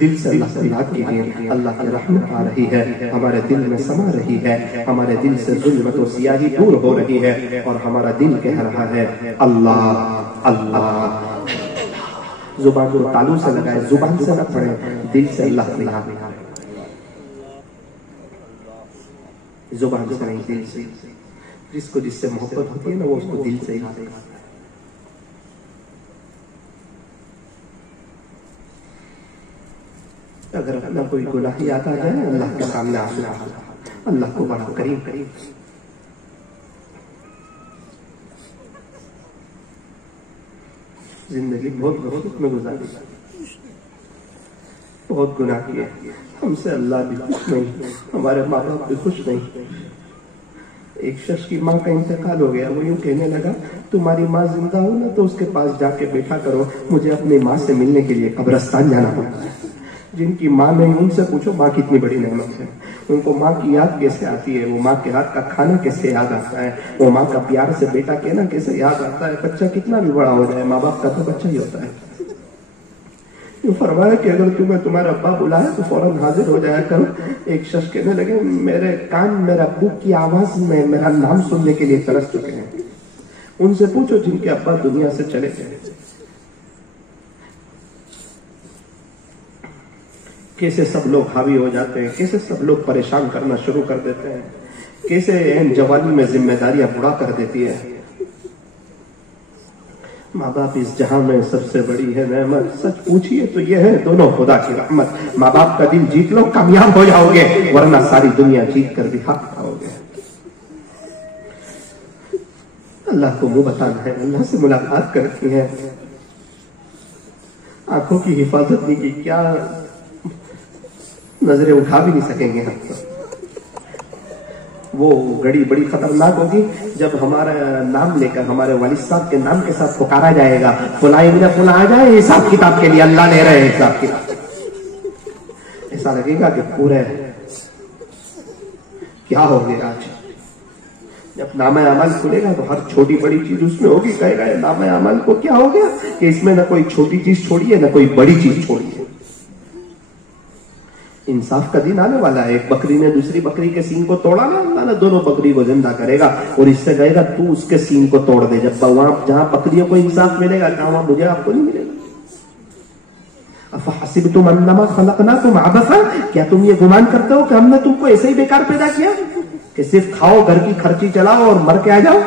دل سے اللہ سے یاد کیجیے. اللہ کی رحمت آ رہی ہے, ہمارے دل میں سما رہی ہے, ہمارے دل سے ظلمت و سیاہی دور ہو رہی ہے اور ہمارا دل کہہ رہا ہے اللہ اللہ. زبان کو تالو سے لگائے, زبان سے نہ پڑھے, دل سے اللہ سے یاد. زبان سے نہیں, دل سے. جس کو جس سے محبت ہوتی ہے نا وہ اس کو دل سے یاد کرتا ہے. اگر اللہ کوئی گناہ یاد آ جائے اللہ کے سامنے آنسو بہانا, اللہ کو بڑا کریم کریم. زندگی بہت غفلت میں گزاری, بہت گناہ کیے. ہم سے اللہ بھی خوش نہیں, ہمارے ماں باپ بھی خوش نہیں. ایک شخص کی ماں کا انتقال ہو گیا, وہ یوں کہنے لگا تمہاری ماں زندہ ہو نا تو اس کے پاس جا کے بیٹھا کرو, مجھے اپنی ماں سے ملنے کے لیے قبرستان جانا پڑتا ہے. جن کی ماں نہیں ان سے پوچھو ماں کتنی بڑی نعمت ہے. ان کو ماں کی یاد کیسے آتی ہے, وہ ماں کے ہاتھ کا کھانا کیسے یاد آتا ہے, وہ ماں کا پیار سے بیٹا کہنا کیسے یاد آتا ہے. بچہ کتنا بھی بڑا ہو جائے ماں باپ کا تو بچہ ہی ہوتا ہے. یہ فرمایا کہ اگر تمہیں تمہارا ابا بلائے تو فوراً حاضر ہو جایا کرو. ایک شخص کہنے لگے میرے کان میرے ابو کی آواز میں میرا نام سننے کے لیے ترس چکے ہیں. ان سے پوچھو جن کے ابا دنیا سے چلے گئے کیسے سب لوگ حاوی ہو جاتے ہیں, کیسے سب لوگ پریشان کرنا شروع کر دیتے ہیں, کیسے اہم جوانی میں ذمہ داریاں بڑھا کر دیتی ہے. ماں باپ اس جہاں میں سب سے بڑی ہے نعمت. سچ پوچھئے تو یہ ہے دونوں خدا کی رحمت. ماں باپ کا دل جیت لو کامیاب ہو جاؤ گے, ورنہ ساری دنیا جیت کر بھی حق پاؤ گے. اللہ کو منہ بتانا ہے, اللہ سے ملاقات کرتی ہے. آنکھوں کی حفاظت نہیں کی, کیا نظریں اٹھا بھی نہیں سکیں گے ہم تو. وہ گھڑی بڑی خطرناک ہوگی جب ہمارا نام لے کر ہمارے والد صاحب کے نام کے ساتھ پکارا جائے گا، فلاں ابن فلاں آ جائے حساب کتاب کے لیے، اللہ لے رہے حساب کتاب. ایسا لگے گا کہ پورے کیا ہو گیا. آج جب نامہ عمل کھلے گا تو ہر چھوٹی بڑی چیز اس میں ہوگی. کہے گا نامہ عمل کو کیا ہو گیا کہ اس میں نہ کوئی چھوٹی چیز چھوڑی ہے نہ کوئی بڑی چیز چھوڑی ہے. انصاف کا دن آنے والا ہے. ایک بکری نے دوسری بکری کے سینگ کو توڑا نا، اللہ نے دونوں بکری کو زندہ کرے گا اور اس سے کہے گا تو اس کے سینگ کو توڑ دے. جب وہاں جہاں بکریوں کو انصاف ملے گا کہاں وہاں مجھے آپ کو نہیں ملے گا. افحسبتم انما خلقناکم عبثا، کیا تم یہ گمان کرتے ہو کہ ہم نے تم کو ایسے ہی بیکار پیدا کیا کہ صرف کھاؤ، گھر کی خرچی چلاؤ اور مر کے آ جاؤ؟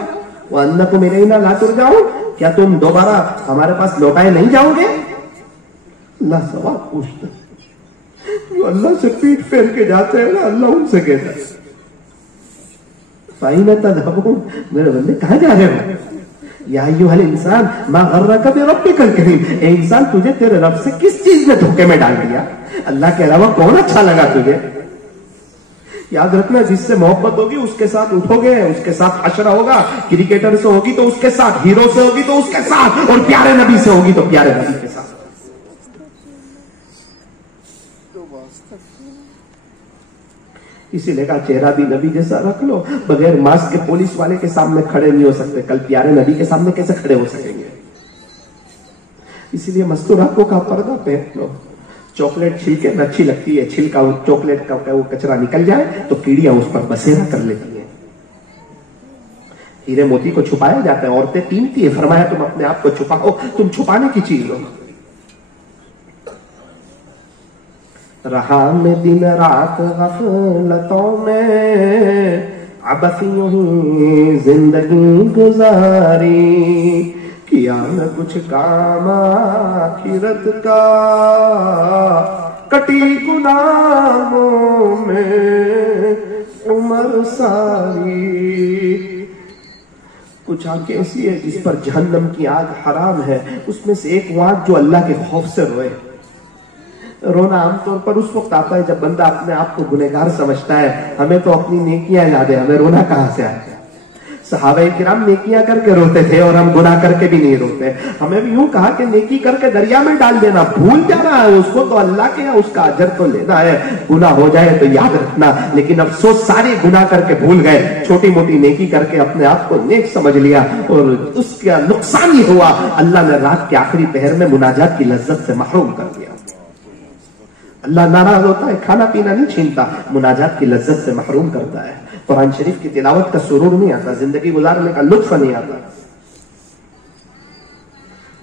وانکم الینا لا ترجعون، کیا تم دوبارہ ہمارے پاس لوٹائے نہیں جاؤ گے؟ اللہ سوال پوچھتا ہے. جو اللہ سے پیٹ پھیر کے جاتے ہیں نا، اللہ ان سے کہتا ہے فَأَيْنَ تَذْهَبُونَ، میرے بندے کہاں جا رہے ہو؟ یا ایھا الانسان ما غرک بربک الکریم، اے انسان تجھے تیرے رب سے کس چیز نے دھوکے میں ڈال دیا؟ اللہ کے علاوہ کون اچھا لگا تجھے؟ یاد رکھنا، جس سے محبت ہوگی اس کے ساتھ اٹھو گے، اس کے ساتھ عشرہ ہوگا. کرکٹر سے ہوگی تو اس کے ساتھ، ہیرو سے ہوگی تو اس کے ساتھ، اور پیارے نبی سے ہوگی تو پیارے نبی کے ساتھ. اسی لیے کہا چہرہ بھی نبی جیسا رکھ لو. بغیر ماسک کے پولیس والے کے سامنے کھڑے نہیں ہو سکتے، کل پیارے نبی کے سامنے کیسے کھڑے ہو سکیں گے؟ اسی لیے مستوراتوں کا پردہ پہن لو. چاکلیٹ چھلکے میں اچھی لگتی ہے، چھلکا چاکلیٹ کا وہ کچرا نکل جائے تو کیڑیاں اس پر بسیرا کر لیتی ہیں. ہیرے موتی کو چھپایا جاتا ہے، عورتیں قیمتی ہے، فرمایا تم اپنے آپ کو چھپاؤ، تم چھپانے کی چیز ہو. رہا میں دن رات غفلتوں میں، عبث یوں ہی زندگی گزاری، کیا نہ کچھ کام آخرت کا، کٹی گناہوں میں عمر ساری. کچھ آنکھیں ایسی ہے جس پر جہنم کی آگ حرام ہے، اس میں سے ایک آنکھ جو اللہ کے خوف سے روئے. رونا عام طور پر اس وقت آتا ہے جب بندہ اپنے آپ کو گنہگار سمجھتا ہے. ہمیں تو اپنی نیکیاں یاد ہے، ہمیں رونا کہاں سے آئے؟ صحابہ کرام نیکیاں کر کے روتے تھے اور ہم گناہ کر کے بھی نہیں روتے. ہمیں بھی یوں کہا کہ نیکی کر کے دریا میں ڈال دینا، بھول جا رہا ہے اس کو تو اللہ کے اس کا اجر تو لینا ہے. گناہ ہو جائے تو یاد رکھنا، لیکن افسوس سارے گناہ کر کے بھول گئے. چھوٹی موٹی نیکی کر کے اپنے آپ کو نیک سمجھ لیا اور اس کا نقصان ہی ہوا. اللہ نے رات کے آخری پہر میں مناجات کی لذت سے محروم کر دیا. اللہ ناراض ہوتا ہے، کھانا پینا نہیں چھینتا، مناجات کی لذت سے محروم کرتا ہے. قرآن شریف کی تلاوت کا سرور نہیں آتا، زندگی گزارنے کا لطف نہیں آتا.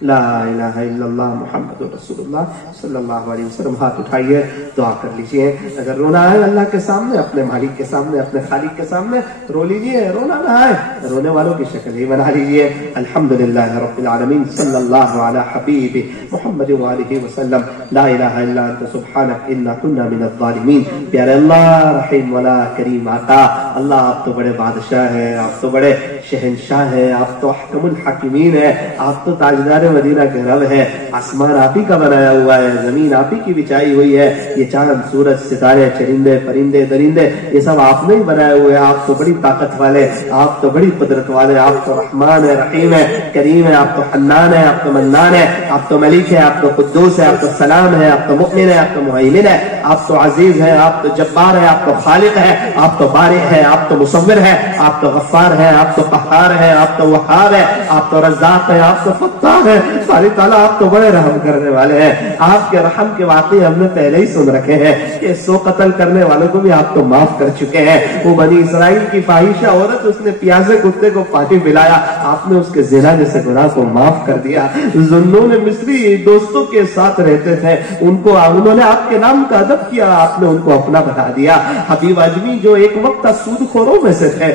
لا الہ الا اللہ محمد رسول اللہ صلی اللہ علیہ وسلم. ہاتھ اٹھائیے، دعا کر لیجئے. اگر رونا ہے اللہ کے سامنے، اپنے مالک کے سامنے، اپنے خالق کے سامنے رو لیجئے. رونا نہ ہے، رونے والوں کی شکل ہی بنا لیجئے. الحمدللہ رب العالمین، صلی اللہ علی حبیب محمد وآلہ وسلم. لا الہ الا انت سبحانک انا کنا من الظالمین. پیارے اللہ، رحیم والا کریم آقا، اللہ آپ تو بڑے بادشاہ ہیں، آپ تو بڑے شہنشاہ ہیں، آپ تو احکم الحاکمین ہیں، آپ تو تاجدار مدینہ کے رب ہے. آسمان آپ ہی کا بنایا ہوا ہے، زمین آپ ہی کی بچائی ہوئی ہے. یہ چاند، سورج، ستارے، چرندے، پرندے، درندے، یہ سب آپ نے ہی بنائے ہوئے. آپ تو بڑی طاقت والے، آپ تو بڑی قدرت والے. آپ تو رحمان ہے، رحیم ہے، کریم ہے. آپ تو حنان ہے، آپ تو منان ہے. آپ تو ملک ہے، آپ تو قدوس ہے. آپ تو سلام ہے، آپ تو مؤمن ہے، آپ تو مہیمن ہے. آپ تو عزیز ہے، آپ تو جبار ہے، آپ تو خالق ہے. آپ تو بارئ ہے، آپ تو مصور ہے. آپ تو غفار ہے، آپ تو قہار ہے. آپ تو وہاب ہے، آپ تو رزاق ہے، آپ تو فتاح ہے. ساری تعالیٰ آپ تو بڑے رحم کرنے والے ہیں. آپ کے رحم کے واقعے ہم نے پہلے ہی سن رکھے ہیں کہ 100 قتل کرنے والوں کو بھی آپ تو معاف کر چکے ہیں. وہ بنی اسرائیل کی فاحشہ عورت، اس نے پیاسے کتے کو پانی پلایا، آپ نے اس کے زنا جیسے گناہ کو معاف کر دیا. ذنون مصری دوستوں کے ساتھ رہتے تھے، انہوں نے آپ کے نام کا ادب کیا، آپ نے ان کو اپنا بنا دیا. حبیب اجمی جو ایک وقت سود خوروں میں سے تھے،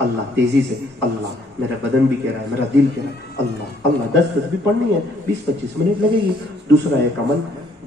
اللہ تیزی سے، اللہ میرا بدن بھی کہہ رہا ہے، میرا دل کہہ رہا ہے اللہ اللہ، 10 تسبیح پڑھنی ہے، 20-25 منٹ لگے گی۔ دوسرا ایک عمل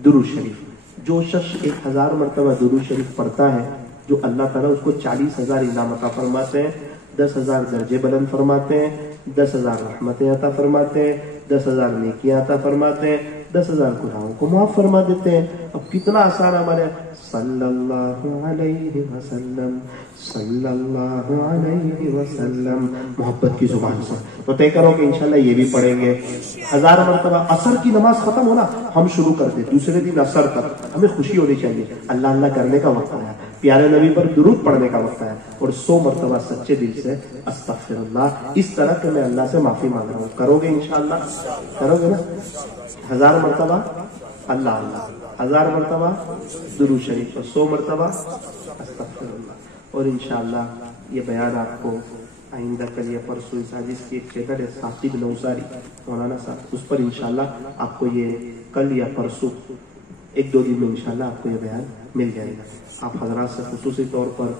درود شریف، جو شخص 1000 مرتبہ درود شریف پڑھتا ہے، جو اللہ تعالیٰ اس کو 40,000 انعام عطا فرماتے ہیں، 10,000 درجے بلند فرماتے ہیں، 10,000 رحمتیں عطا فرماتے ہیں، 10,000 نیکیاں عطا فرماتے ہیں، 10,000 گناہوں کو معاف فرما دیتے ہیں۔ اب کتنا آسان ہمارے صلی اللہ علیہ وسلم، صلی اللہ علیہ وسلم، محبت کی زبان سے تو طے کرو کہ انشاءاللہ یہ بھی پڑھیں گے 1000 مرتبہ۔ عصر کی نماز ختم ہونا ہم شروع کر دیں، دوسرے دن عصر تک ہمیں خوشی ہونی چاہیے، اللہ اللہ کرنے کا وقت آیا، پیارے نبی پر درود پڑھنے کا وقت ہے، اور 100 مرتبہ سچے دل سے استغفر اللہ، اس طرح کہ میں اللہ سے معافی مانگ رہا ہوں۔ کرو گے انشاءاللہ؟ کرو گے نا؟ 1000 مرتبہ اللہ اللہ، 1000 مرتبہ درود شریف، اور 100 مرتبہ استغفر اللہ۔ اور انشاءاللہ یہ بیان آپ کو آئندہ کل یا پرسوں اس حدیث کی ایک چیزر ہے ثاقب نوساری مولانا صاحب، اس پر انشاءاللہ آپ کو یہ کل یا پرسوں 1-2 دن میں انشاءاللہ آپ کو یہ بیان مل جائے گا۔ آپ حضرات سے خصوصی طور پر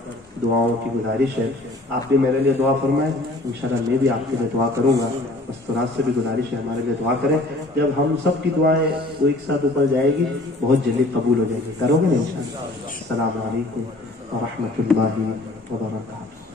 دعاؤں کی گزارش ہے، آپ بھی میرے لیے دعا فرمائیں، انشاءاللہ میں بھی آپ کے لیے دعا کروں گا۔ مستورات سے بھی گزارش ہے ہمارے لیے دعا کریں، جب ہم سب کی دعائیں وہ ایک ساتھ اوپر جائے گی بہت جلدی قبول ہو جائے گی۔ کرو گے نا انشاءاللہ؟ السلام علیکم ورحمۃ اللہ وبرکاتہ۔